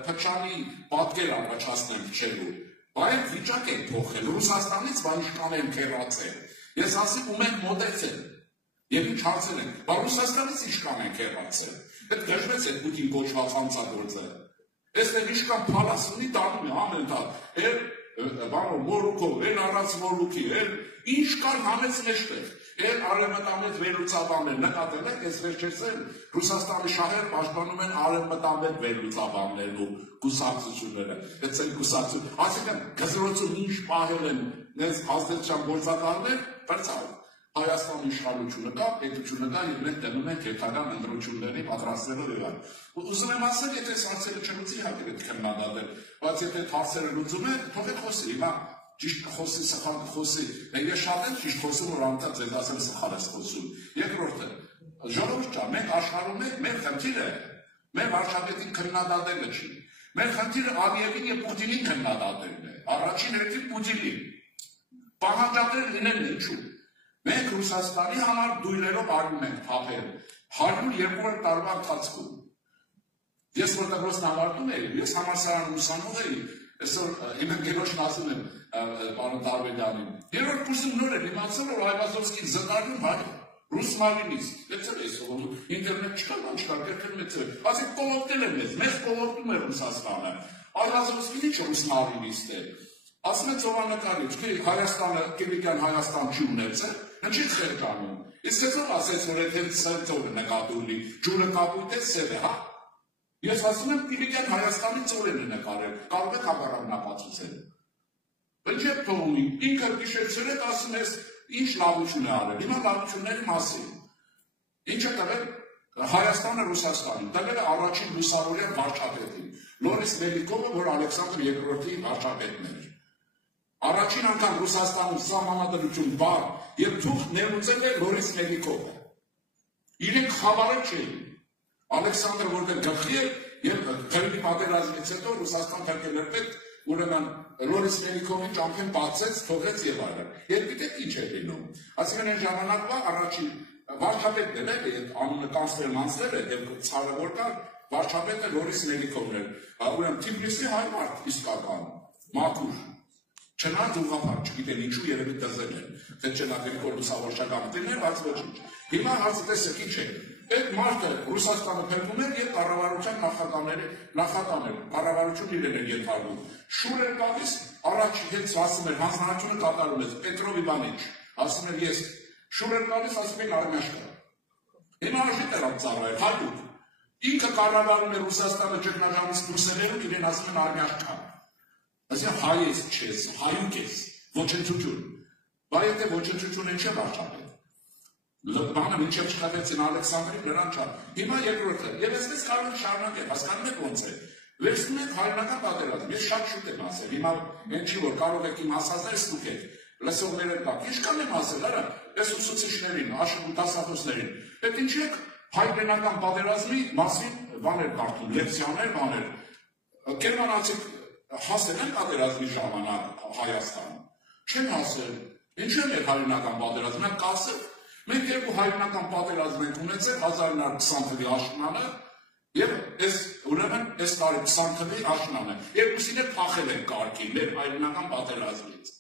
թչանի պատկեր առաջացնել չելու, բայց վիճակ ենք փոխել, Ռուսաստանից իշխան ենք հեռացել։ Ես ասի ում ենք մոտեցել։ Եվ ինչ հարցեր են, բա Ռուսաստանից իշխան ենք հեռացել, պետք դժվեց այդ Պուտին կոչված հանցագործը։ Այստեղ իշխան փալասունի տանում է ամենտալ, մորուքով, առանց մորուքի, ինչ կար համեց մեջտեղ, արևմտամետ վերլուծաբաններ, նկատել եք, այս վերջերս Ռուսաստանի շահերը պաշտպանում են արևմտամետ վերլուծաբաններն ու կուսակցությունները, այդ են կուսակցություն, այսինքն գզրոցում ինչ պահել են նենց ազդեցության գործակալներ, բրծավ։ Հայաստանի իշխանությունը կա, պետությունը կա, եւ մենք տնում ենք հետագան ընտրությունների պատրաստելու իրար։ Ուզում եմ ասել, եթե այս հարցերը չլուծի, իհարկե պետք է մնալ, բայց եթե այդ հարցերը լուծում են, թողեք խոսի, հիմա ճիշտ խոսի, սխալ խոսի, ես շատ եմ ճիշտ խոսում, որ անտած ձեզ ասել սխալ ես խոսում։ Երկրորդը, ժողովուրդ ջան, մենք աշխարհում ենք, մեր խնդիրը մեր վարչապետին քննադատելը չի։ Մեր խնդիրը Ալիևին եւ Պուտինին քննադատելն է։ Առաջին հերթին Պուտինին։ Պահանջատեր լինեն ինչու։ Մենք Ռուսաստանի համար դույլերով արում ենք թափել 102 տարվա ընթացքում։ Ես որտեղ Ռուսաստան ավարտում էի, ես համալսարանում ուսանող էի, Այսօր իմ գերոշն ասում եմ պարոն Տարբերյանին, երրորդ կուրսում նոր եմ իմացել, որ Այվազովսկին զտարում հայ ռուս մարինիստ, մեծել է սովորում, ինտերնետ չկա, բան չկա, կրկն մեծել, ասեք կողոպտել է մեզ կողոպտում է Ռուսաստանը, Այվազովսկին ինչ ռուս մարինիստ է, ասում է ծովանկարիչ, Հայաստանը, Կիլիկյան Հայաստան չի ունեցել, ինչի՞ց խեր կանում, իսկ հետո ասեց, որ եթե ծովը նկատի ունի, ջուրը կապույտ է, սև է, հա? Ես ասում եմ Կիլիկյան Հայաստանի ծովերն է նկարել, կարող եք հակառակն ապացուցել։ Ինչ է թողում, ինքը գիշերցրեք ասում ես ինչ լավություն է արել, հիմա լավությունների մասին։ Ինչ է տվել Հայաստանը Ռուսաստանին, տվել է առաջին լուսավորյա վարչապետին, Լորիս Մելիքովը, որ Ալեքսանդր II-ի վարչապետն էր։ Առաջին անգամ Ռուսաստանում սահմանադրություն բար եւ թուղթ ներմուծել է Լորիս Մելիքովը։ Իրենք խավարը չէին։ Ալեքսանդրը որտեղ գլխի էր եւ Քրիմի պատերազմից հետո Ռուսաստան թարգել էր պետք, ուրեմն Լորիս Մելիքովին ճամփեն բացեց, թողեց եւ այլն։ Եվ գիտեք ինչ է լինում։ Այսինքն այն ժամանակվա առաջին վարչապետն էր, այդ անունը կանցլեր մանցլեր է եւ ցավը որ կար, վարչապետը Լորիս Մելիքովն էր։ Ուրեմն Թիֆլիսի հայ մարդ իսկական, մաքուր։ Չնայած ուղղափառ, չգիտեն ինչու երևի դզել են, թե չնագրիկոր լուսավորչական դիներ, բայց ոչինչ։ Հիմա հարցը տեսեք ինչ է։ Այդ մարդը Ռուսաստանը փրկում էր եւ կառավարության նախատան էր, կառավարություն իրեն էր ենթարկում։ Շուր էր գալիս, առաջ հետ ասում էր, հանձնարարությունը կատարում է, Պետրով Իվանիչ, ասում էր ես, շուր էր գալիս, ասում էր արմյաշկա։ Հիմա արժի դեռ ծառայել, հատուկ։ Ինքը կառավարում է Ռուսաստանը ճգնաժամից դուրսերերում, իրեն ասում են արմյաշկա։ Այսինքն հայ ես չես, հայուկ ես, ոչնչություն։ Բայց եթե ոչնչություն են չէ վարչապետ։ Բանը մինչև չխավեցին Ալեքսանդրին նրան չար։ Հիմա երկրորդը, եւ այսպես կարող եք շարունակել, հասկանում եք ոնց է։ Վերցնում եք հայրենական պատերազմ, ես շատ շուտ եմ ասել, հիմա այն չի որ կարող եք իմ ասածները ստուգել, լսողները կաք, ինչքան եմ ասել, արա, այս ուսուցիչներին, դասախոսներին, այդ ինչի եք հայրենական պատերազմի մասին բաներ կարդում, լեկցիաներ, բաներ, գերմանացիք հասել են պատերազմի ժամանակ Հայաստան, չեն հասել, ինչու են հայրենական պատերազմ, մենք կասել Մենք երկու հայրենական պատերազմ ենք ունեցել 1920 թվականի աշնանը եւ ուրեմն այս տարի 20 թվականի աշնանը երկուսին էլ փախել ենք կարգին մեր հայրենական պատերազմից։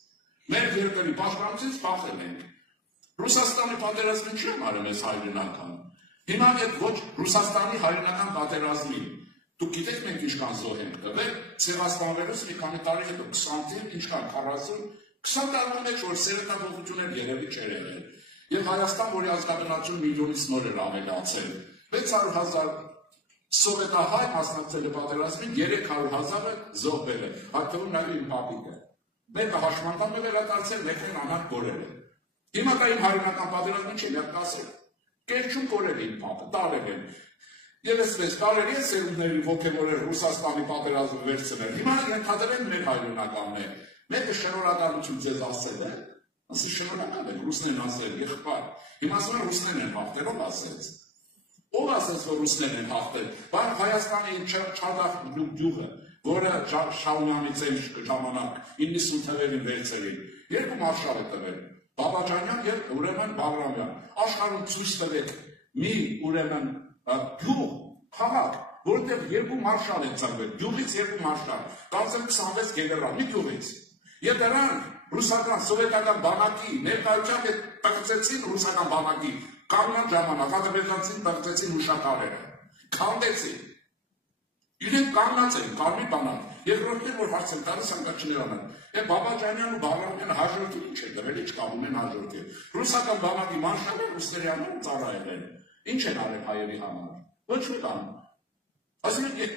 Մեր երկրի պաշտպանությունից փախել ենք։ Ռուսաստանի պատերազմը չի արել այս հայրենական։ Հիմա այդ ոչ Ռուսաստանի հայրենական պատերազմի դուք գիտեք մենք ինչքան զոհ ենք տվել, Սևաստանվերից մի քանի տարի հետո 20 թիվ ինչքան 40 տարվա մեջ որ սերտաբողություններ երևի չեր եղել։ Եվ Հայաստան, որի ազգաբնակչությունը միլիոնից նոր էր ավելացել, 600,000 սովետահայ մասնակցել է պատերազմին, 300,000-ը զոհվել է, այդ թվում նաև իմ պապիկը։ Մեկը հաշմանդամ է վերադարձել, մեկն անհատ կորել է։ Հիմա դա իմ հայրենական պատերազմին չի միակ ասել։ Կերչում կորել է իմ պապը, տարել են։ Եվ այսպես կարելի է սերունդների ոգևորել Ռուսաստանի պատերազմը վերցնել։ Հիմա ենթադրեն մեր հայրենականն է։ Մեկը շնորհակալություն ձեզ ասել է։ Ասի շնորհակալ եք, ռուսներն ասել, եղբայր։ Հիմա ասում են ռուսներն են հաղթել, ով ասեց։ Ով ասեց, որ ռուսներն են հաղթել։ Բայց Հայաստանի Չադախ գյուղը, որը Շահումյանից այն ժամանակ 90 թվականին վերցրին, երկու մարշալ է տվել։ Բաբաջանյան եւ ուրեմն Բաղրամյան։ Աշխարհում ցույց տվեք մի ուրեմն գյուղ, քաղաք, որտեղ երկու մարշալ է ծնվել, գյուղից երկու մարշալ, կարծեմ 26 գեներալ, մի գյուղից։ Եվ դրանք ռուսական սովետական բանակի ներկայությամբ տղծեցին ռուսական բանակի կանման ժամանակ ադրբեջանցին տղծեցին հուշակարերը, քանդեցին։ Իրենք կանգնած են, կարմիր բանակ, երկրորդներ, որ հարց են տալիս անկաչներանը, և Բաբաջանյանն ու Բաղրամյանը հաջորդին ինչ է դրել, ինչ կապում են հաջորդին։ Ռուսական բանակի մանշավը ռուսների համար ծառայել են։ Ինչ են արել հայերի համար։ Ոչ մի բան։ Ասում են,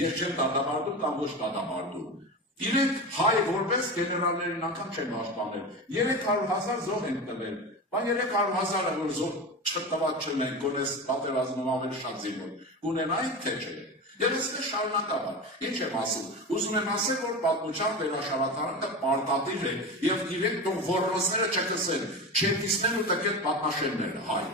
ես չեմ դատապարտում կամ ոչ դատապարտում։ Իրենք հայ որպես գեներալներին անգամ չեն պաշտպանել։ 300,000 զոհ են տվել, բայց 300,000-ը որ զոհ չտված չունեն, գոնես պատերազմում ավելի շատ զինվոր, կունենային թե չէ։ Եվ այսպես շարունակաբար, ինչ եմ ասում, ուզում եմ ասել, որ պատմության վերաշարականը պարտադիր է եւ իրենք թող ոռնոցները չկսեն, չենտիսներ ու տկետ պատմաշերները հայ,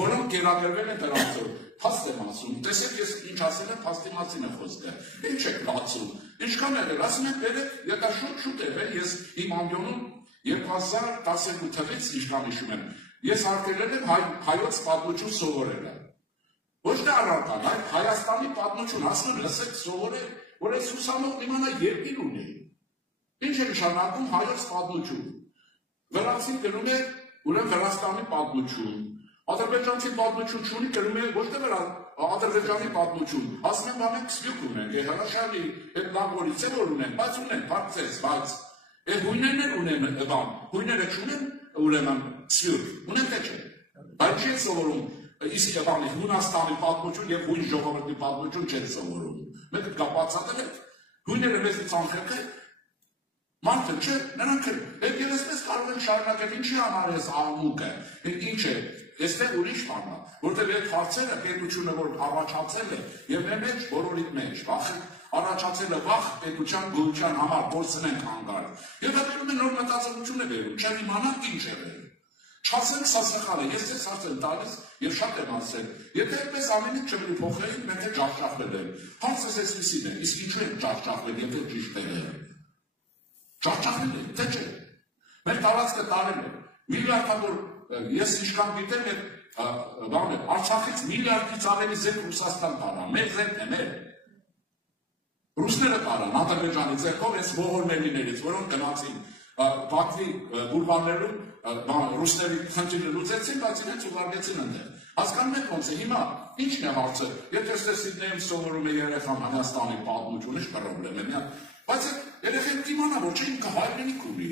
որոնք գերագրվել են դրանցով։ Փաստ եմ ասում, տեսեք ես ինչ ասել եմ, փաստի մասին է խոսքը։ Ինչ եք լացում։ Ինչքան եղել, ասում եք վերեք, եկա շուտ եղել, ես իմ ամբյոնում 2012 թվականից ինչքան հիշում եմ, ես արտերել եմ հայոց պատմություն սովորելը։ Ոչ թե առարկան, այլ Հայաստանի պատմություն, ասում եմ լսեք սովորել, որ այս ուսանողն իմանա երկիր ունի։ Ինչ է նշանակում հայոց պատմություն։ Վրացին կրում է ուրեմն Վրաստանի պատմություն, ադրբեջանցի պատմություն չունի, կրում է ոչ թե Ադրբեջանի պատմություն, ասում են բանենք սպյուկ ունենք, հրաշալի, այդ լավ որից է որ ունենք, բայց ունենք, բարձես, բայց այդ հույներն էլ ունեն բան, հույները չունեն ուրեմն սպյուկ, ունեն թե չէ, բայց չի սովորում, իսկ բանի Հունաստանի պատմություն և հույն ժողովրդի պատմություն չեն սովորում, մենք կա բացատել եք, հույները մեզից անխելքը, մարդը չէ, նրանք այդ երեսպես կարող են շարունակել, ինչի համար ես աղմուկը, ինչ է, այստեղ ուրիշ բան է, որտեղ այդ հարցերը պետությունը որ առաջացել է եւ մեր մեջ բոլորիդ մեջ առաջացել է վախ պետության գոյության համար փորձենք հանգարտ։ Եվ հետո նոր մտածողություն է վերում, չեմ իմանանք ինչ է վերում։ Չասենք սա սխալ է, ես ձեզ հարց եմ տալիս եւ շատ եմ ասել։ Եթե այդպես ամեն ինչ չփոխեին, մենք էլ ջախջախվել ենք։ Հարցը այսպեսին է, իսկ ինչու ենք ջախջախվել, եթե ճիշտ է։ Ջախջախվել ենք, թե չէ։ Մեր տարածքը տարել է։ Միլիարդավոր ես ինչքան գիտեմ եմ Արցախից միլիարդից ավելի զենք Ռուսաստան տարան, մեր զենքն է մեր։ Ռուսները տարան, Ադրբեջանի զենքով այս ողորմելիներից, որոնք գնացին Բաքվի բուլվարներում ռուսների խնդիրը լուծեցին, բայց իրենց ուղարկեցին ընդեղ։ Հասկանում եք ոնց է, հիմա ի՞նչն է հարցը, եթե Սիդնեյում սովորում է երեխան Հայաստանի պատմություն, ինչ պրոբլեմ է, բայց երեխան կիմանա, որ չէ ինքը հայրենիք ունի։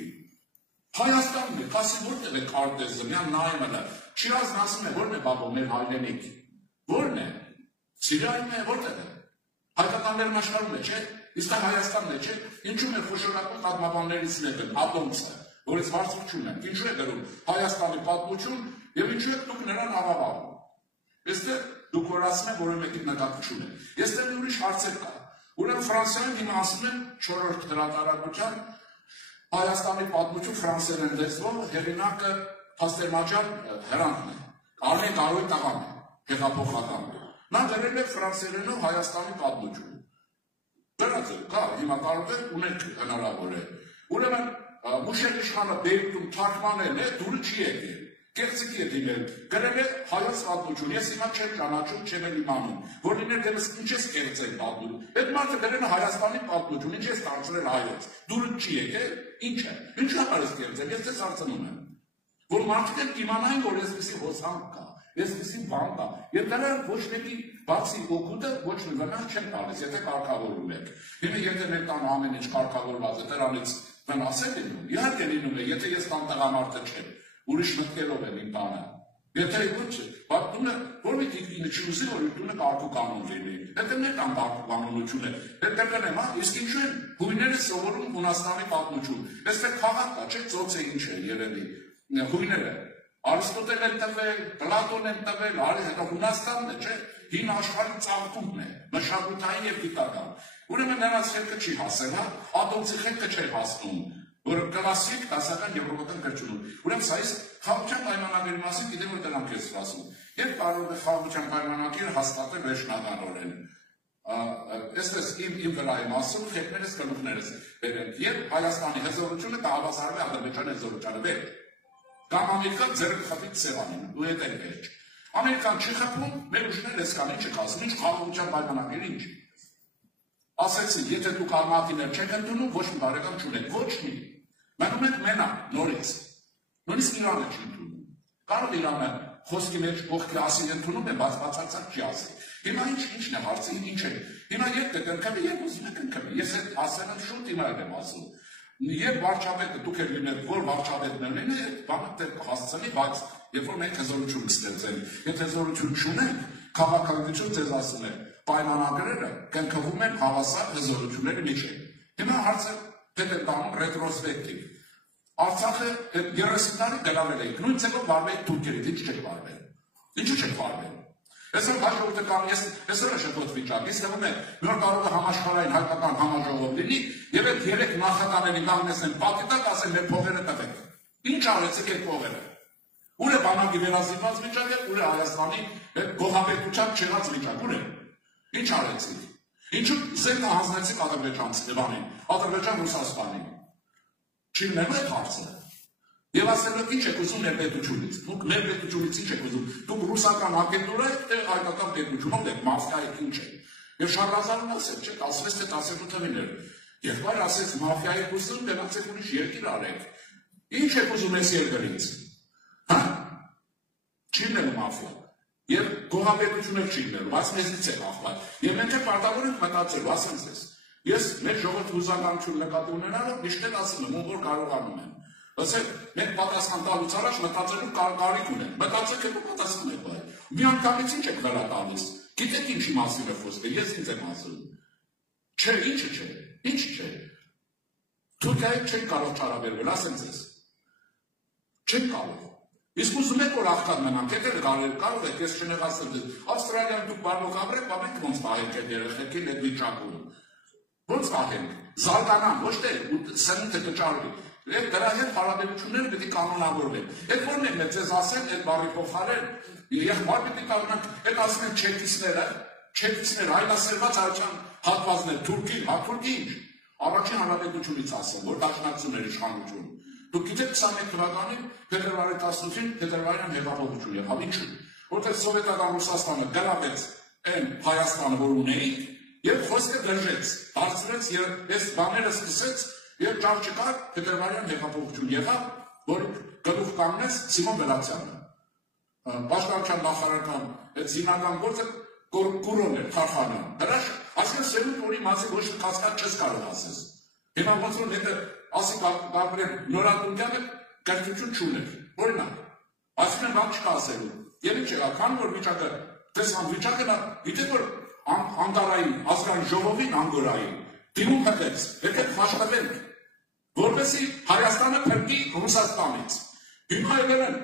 Հայաստանն է, կասի որտեղ է քարտեզը, միան նայում է, Շիրազն ասում է, որն է բաբո մեր հայրենիք, որն է, Սիրիայում է, որտեղ է, հայկականներն աշխարհում է, չէ, իսկ Հայաստանն է, չէ, ինչու մեր խոշորական պատմաբաններից մեկն, Ատոմսը, որից հարցը չունենք, ինչու է գրում Հայաստանի պատմություն եւ ինչու եք դուք նրան առավարում։ Այստեղ դուք որ ասում եք, որը մեկի նկատություն է։ Այստեղ ուրիշ հարցեր կա։ Ուրեմն Ֆրանսիայում հիմա ասում են 4-րդ հրատարակության Հայաստանի պատմություն ֆրանսերեն լեզվով հեղինակը Փաստերմաջան Հրանտն է, Արմեն Կարոյի տղան է, հեղափոխական։ Նա գրել է ֆրանսերենով Հայաստանի պատմություն։ Դրանց է, կա, հիմա կարող է ունենք հնարավոր է։ Ուրեմն Մուշել իշխանը Բեյրութում թարգմանել է, դուրը չի եկել, կեղծիք է դիմել, գրել է հայոց պատմություն, ես հիմա չեմ ճանաչում, չեմ էլ իմանում, որ լիներ դեմս ինչ ես կեղծել պատմություն։ Այդ մարդը գրել է Հայաստանի պատմություն, ինչ ես դարձրել հայոց, դուրը չի եկել, ինչ է, ինչ համար ես կեղծել, ես ձեզ հարցնում եմ։ Որ մարդիկ իմանային, որ այսպիսի հոսանք կա, այսպիսի բան կա, եւ դրանք ոչ մեկի բացի օգուտը ոչ մի վնաս չեն տալիս, եթե կարգավորում եք։ Հիմա եթե մեր տան ամեն ինչ կարգավորված է, դրանից վնասել լինում, իհարկե լինում է, եթե ես տան տղամարդը չեմ, ուրիշ մտքերով եմ իմ տանը։ Եթե ոչ, բայց տունը որ մի տիկնինը չուզի, որ իր տունը կարգու կանոն լինի։ Եթե մեր տան կարգու կանոնություն է, հետո կգնեմ, հա, իսկ ինչու են հույները սովորում Հունաստանի պատմություն։ Այստեղ քաղաք կա, չէ՞, ծոցը ինչ է երևի։ Հույները Արիստոտել են տվել, Պլատոն են տվել, հետո Հունաստանն է, չէ՞, հին աշխարհի ծաղկումն է, մշակութային եւ գիտական։ Ուրեմն նրանց խելքը չի հասել, հա, Ատոմսի խելքը չէր հասնում, որ կլասիկ դասական եվրոպական գրչություն։ Ուրեմն սա իսկ խաղաղության պայմանագրի մասին գիտեմ որ դրանք ես ասում։ Եվ կարող է խաղաղության պայմանագիրը հաստատել վերջնականորեն։ Այսպես իմ վրա եմ ասում, խելքներս կնուկներս բերենք եւ Հայաստանի հզորությունը կհավասարվի Ադրբեջանի հզորությանը վեր։ Կամ Ամերիկան ձեռք խփի Սևանին, ու հետ էլ վերջ։ Ամերիկան չի խփում, մեր ուժները այսքան ինչ եք ասում, ինչ խաղաղության պայմանագիր ինչ։ Ասեցի, եթե դուք արմատիներ չեք ընդունում, ոչ մի բարեկամ չունեք, ոչ մի։ Մնում եք մենակ, նորից։ Նույնիսկ Իրանը չի ընդունում։ Կարող Իրանը խոսքի մեջ կողքի ասին ընդունում է, բայց բացարձակ չի ասի։ Հիմա ինչն է հարցը, ինչ է։ Հիմա երբ կընկնի, երբ ուզում եք ընկնի։ Ես այդ ասելը շուտ հիմա եմ ասում։ Երբ վարչապետը դուք եք լինել, որ վարչապետներն են, այդ բանը դեռ հասցնի, բայց երբ որ մենք հզորություն կստեղծենք, եթե հզորություն չունենք, քաղաքականություն ձեզ ասում է, պայմանագրերը կնքվում են հավասար հզորությունների միջև։ Հիմա հարցը հետ է տանում ռետրոսպեկտիվ։ Արցախը 30 տարի գրավել էիք, նույն ցեղով վարվել թուրքերից, ինչ չեք վարվել։ Ինչու չեք վարվել։ Այսօր հաջորդը կարող ես այսօր է շփոթ վիճակ, իսկ թվում է նոր կարող է համաշխարհային հայկական համաժողով լինի եւ այդ 3 նախագահների կանգնեցեն պատի տակ ասեն մեր փողերը տվեք։ Ինչ արեցիք այդ փողերը։ Ուր է բանակի վերազինված վիճակը, ուր է Հայաստանի գոհապետության չեղած վիճակ, ուր է։ Ինչ արեցիք։ Ինչու զենքը հանձնեցիք Ադրբեջանին, Ադրբեջան-Ռուսաստանին։ Չի նեղել այդ հարցը։ Եվ ասել եք ինչ եք ուզում մեր պետությունից։ Դուք մեր պետությունից ինչ եք ուզում։ Դուք ռուսական ագենտուրա եք, թե հայկական պետություն, ով եք, մաֆիա եք, ինչ եք։ Եվ շարլազանն ասեց, չէ, 16 թե 18 լիներ։ Եղբայր ասեց, մաֆիայի ուզում գնացեք ուրիշ երկիր արեք։ Ինչ եք ուզում այս երկրից։ Հա։ Չի լինելու մաֆիա։ Եվ գոհաբերությունը չի լինելու, բայց մեզից է կախված։ Եվ մենք պարտավոր ենք մտածել, ասեմ ձեզ։ Ես մեր ժողովրդի հուզականություն նկատի ունենալով միշտ ասում եմ, ում որ կարողանում եմ։ Ասեք, մենք պատասխան տալուց առաջ մտածելու կարիք ունենք։ Մտածեք հետո պատասխան եք բայ։ Մի անգամից ինչ եք վրա տալիս։ Գիտեք ինչի մասին է խոսքը, ես ինձ եմ ասում։ Չէ, ինչը չէ, ինչ չէ։ Թուրքիայի չեն կարող չարաբերվել, ասեմ ձեզ։ Չեն կարող։ Իսկ ուզում եք որ աղքատ մնանք, եթե կարող եք, ես չնեղացնեմ ձեզ։ Ավստրալիայում դուք բարվոք ապրեք, բա մենք ոնց պահենք այդ երեխեքին այդ վիճակում։ Ոնց պահենք։ Զարգանան, ոչ թե սնունդը կճարվի։ Եվ դրա հետ հարաբերությունները պետք է կանոնավորվեն։ Այդ ո՞րն է մեծ ձեզ ասել, այդ բառի փոխարեն, եղբայր պետք է կառնանք, այդ ասում են չեկիցները, հայնասերված արարչյան հատվածներ, Թուրքի, հա Թուրքի ինչ։ Առաջին հանրապետությունից ասեմ, որ դաշնակցում էր իշխանություն։ Դուք գիտեք 21 թվականին փետրվարի 18-ին Փետրվարյան հեղափոխություն եղավ, ինչու՞։ Որտեղ սովետական Ռուսաստանը գրավեց այն Հայաստանը, որ ունեին, եւ խոսքը դրժեց, դարձրեց եւ այս բաները սկսեց եւ ճար չկար Փետրվարյան հեղափոխություն եղավ, որ գլուխ կանգնեց Սիմոն Բելացյանը։ Պաշտպանության նախարարական այդ զինական գործը կուրոն էր Խարխանյան։ Հրաշ, այսինքն սերունդ որի մասի ոչ մի կասկած չես կարող ասես։ Հիմա ոնց որ հետը ասի Գաբրիել Նորատունյանը կրթություն չուներ։ Օրինակ, այսինքն բան չկա ասելու։ Եվ ինչ եղավ, քանի որ վիճակը, տեսան վիճակը նա, գիտեք որ Անկարային, ազգային ժողովին Անգորային, դիմում հտեց, եկեք աշխատենք, որպեսզի Հայաստանը փրկի Ռուսաստանից։ Հիմա եկել են,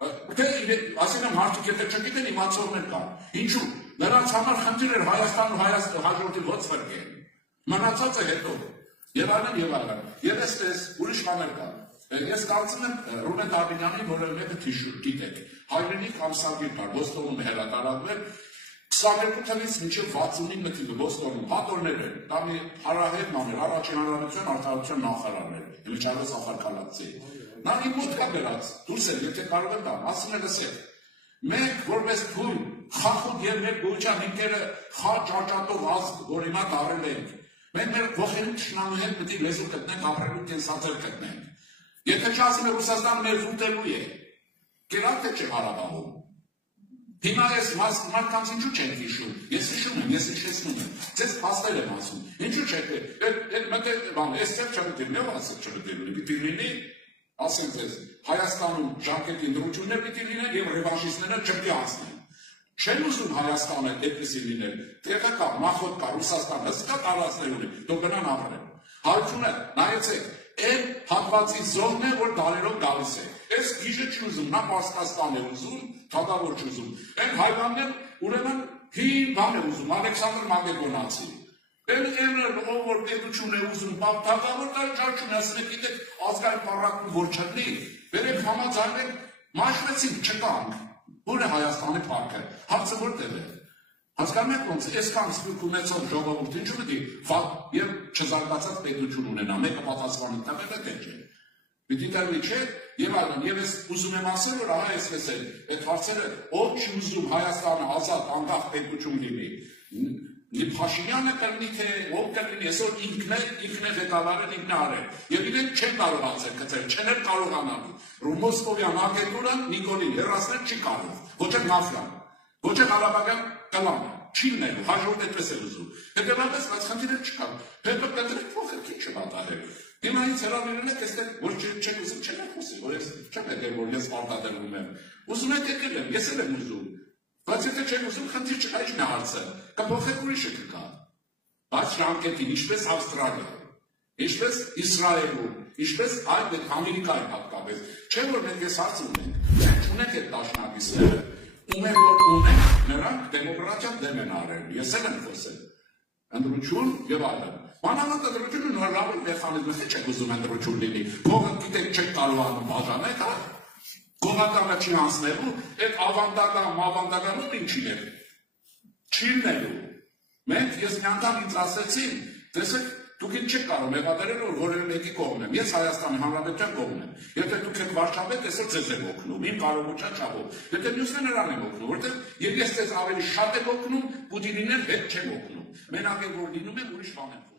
ասին եմ մարդիկ եթե չգիտեն իմացողներ կան։ Ինչու՞։ Նրանց համար խնդիր էր Հայաստան ու հաջորդի ոց փրկեն։ Մնացածը հետո։ Եվ այլն եւ այլն։ Եվ այստեղ ուրիշ բաներ կան։ Ես կարծում եմ Ռուբեն Դարբինյանի, որը մեկը գիտեք, հայրենիք ամսագիր կար, Բոստոնում հրատարակվել 22 թվականից մինչև 69 թվականը Բոստոնում հատորներ են, դա մի հարահետ մաներ, առաջին հանրապետության արտադրության նախարարն էր, Միչալո Սաֆարկալացի։ Նա իմ մոտ կա բերած, դուրս էր, եթե կարող եմ տամ, ասում է լսեք, մենք որպես թույլ, խախուտ և մեր գոյության ինքերը խաչ աճատող ազգ, որ հիմա դարել ենք, մենք մեր ողերու թշնամու հետ պետք է լեզու գտնենք, ապրելու կենսաձև գտնենք։ Եթե չասում է Ռուսաստանը մեր զուտելու է, կերակ թե չէ Ղարաբաղում։ Հիմա ես մարդկանց ինչու չենք հիշում, ես հիշում եմ, ես հիշեցնում եմ, ձեզ փաստեր եմ ասում, ինչու չեք, այդ մտե բան, այս ծեր չպետք է, նեվ ասեք չպետք է լինի, պիտի լինի, ասեմ ձեզ, Հայաստանում ժակետի ընդրություններ պիտի լինեն և ռևանշիստները չպետք է անցնեն։ Չեն ուզում Հայաստանը այդպիսի լինել, տեղը կա, նախոտ կա, Ռուսաստան հսկա տարածքներ ունի, դու գնան ապրեն։ Հարությունը, նայեցեք, այն հատվածի զոհն է, որ դարերով գալիս է։ Այս գիժը չի ուզում, նա Պարսկաստան է ուզում, թագավոր չուզում։ Այն հայվաններ ուրեմն հին բան է ուզում, Ալեքսանդր Մակեդոնացի։ Այն ով որ պետություն է ուզում, թագավոր տալ ճարչուն, ասում եք գիտեք ազգային պառակում որ չլինի, վերեք համաձայնենք, մաշվեցինք, չկանք։ Ո՞ր է Հայաստանի փառքը։ Հարցը որտեղ է։ Հասկանում եք ոնց, այսքան սպիրտ ունեցող ժողովուրդ ինչու պետք է եւ չզարգացած պետություն ունենա, մեկը պատասխանը տվել է թե չէ։ Պիտի դառնի չէ, եւ այլն, եւ ես ուզում եմ ասել, որ ահա այսպես է, այդ հարցերը ով չի ուզում Հայաստանը ազատ անկախ պետություն լինի։ Փաշինյանը կլինի թե ով կլինի, այսօր ինքն է ղեկավարել, ինքն է արել։ Եվ իրենք չեն կարողացել գծել, չեն կարողանալու։ Մոսկովյան ագենտուրան Նիկոլին հեռացնել չի կարող, ոչ էլ մաֆիան, ոչ էլ Ղարաբաղյան կլանը, չի լինելու, հաջորդ այդպես է ուզում։ Հետևաբար բայց խնդիրը չկա։ Հետո կտրեք փոխել քիչ չպատահել։ Հիմա ինձ հրավիրել եք այստեղ, որ չեք ուզում, չեմ խոսի, որ ես չեմ եկել, որ ես պարտադրվում եմ։ Ուզում եք եկել եմ, ես էլ եմ ուզում։ Բայց եթե չեք ուզում, խնդիր չկա, ինչն է հարցը։ Կփոխեք ուրիշը կգա։ Բայց ժամկետին, ինչպես Ավստրալիա, ինչպես Իսրայելում, ինչպես այլ Ամերիկայի հատկապես, չէ որ մենք այս հարցը ունենք, մենք չունենք այդ դաշնակիցները, ումենք որ ունենք, նրանք դեմոկրատիան դեմ են արել, ես էլ եմ խոսել, ընտրություն եւ այլն։ Մանավանդ ընտրությունը նորմալ մեխանիզմ է, չեք ուզում ընտրություն լինի, փողը գիտեք չեք կարողանում բաժանել, հա։ Գողականը չի անցնելու, այդ ավանդականում ինչին է, չի լինելու։ Մենք ես մի անգամ ինձ ասեցին, տեսեք, Դուք ինձ չեք կարող մեղադրել, որ որևէ մեկի կողմն եմ։ Ես Հայաստանի Հանրապետության կողմն եմ։ Եթե դուք եք վարչապետ, այսօր ձեզ եմ օգնում, իմ կարողության չափով։ Եթե մյուսն նրան եմ օգնում, որովհետև ես ձեզ ավելի շատ եմ օգնում, Պուտինին էլ հետ չեմ օգնում։ Մենակ է որ լինում եմ ուրիշ բան եմ։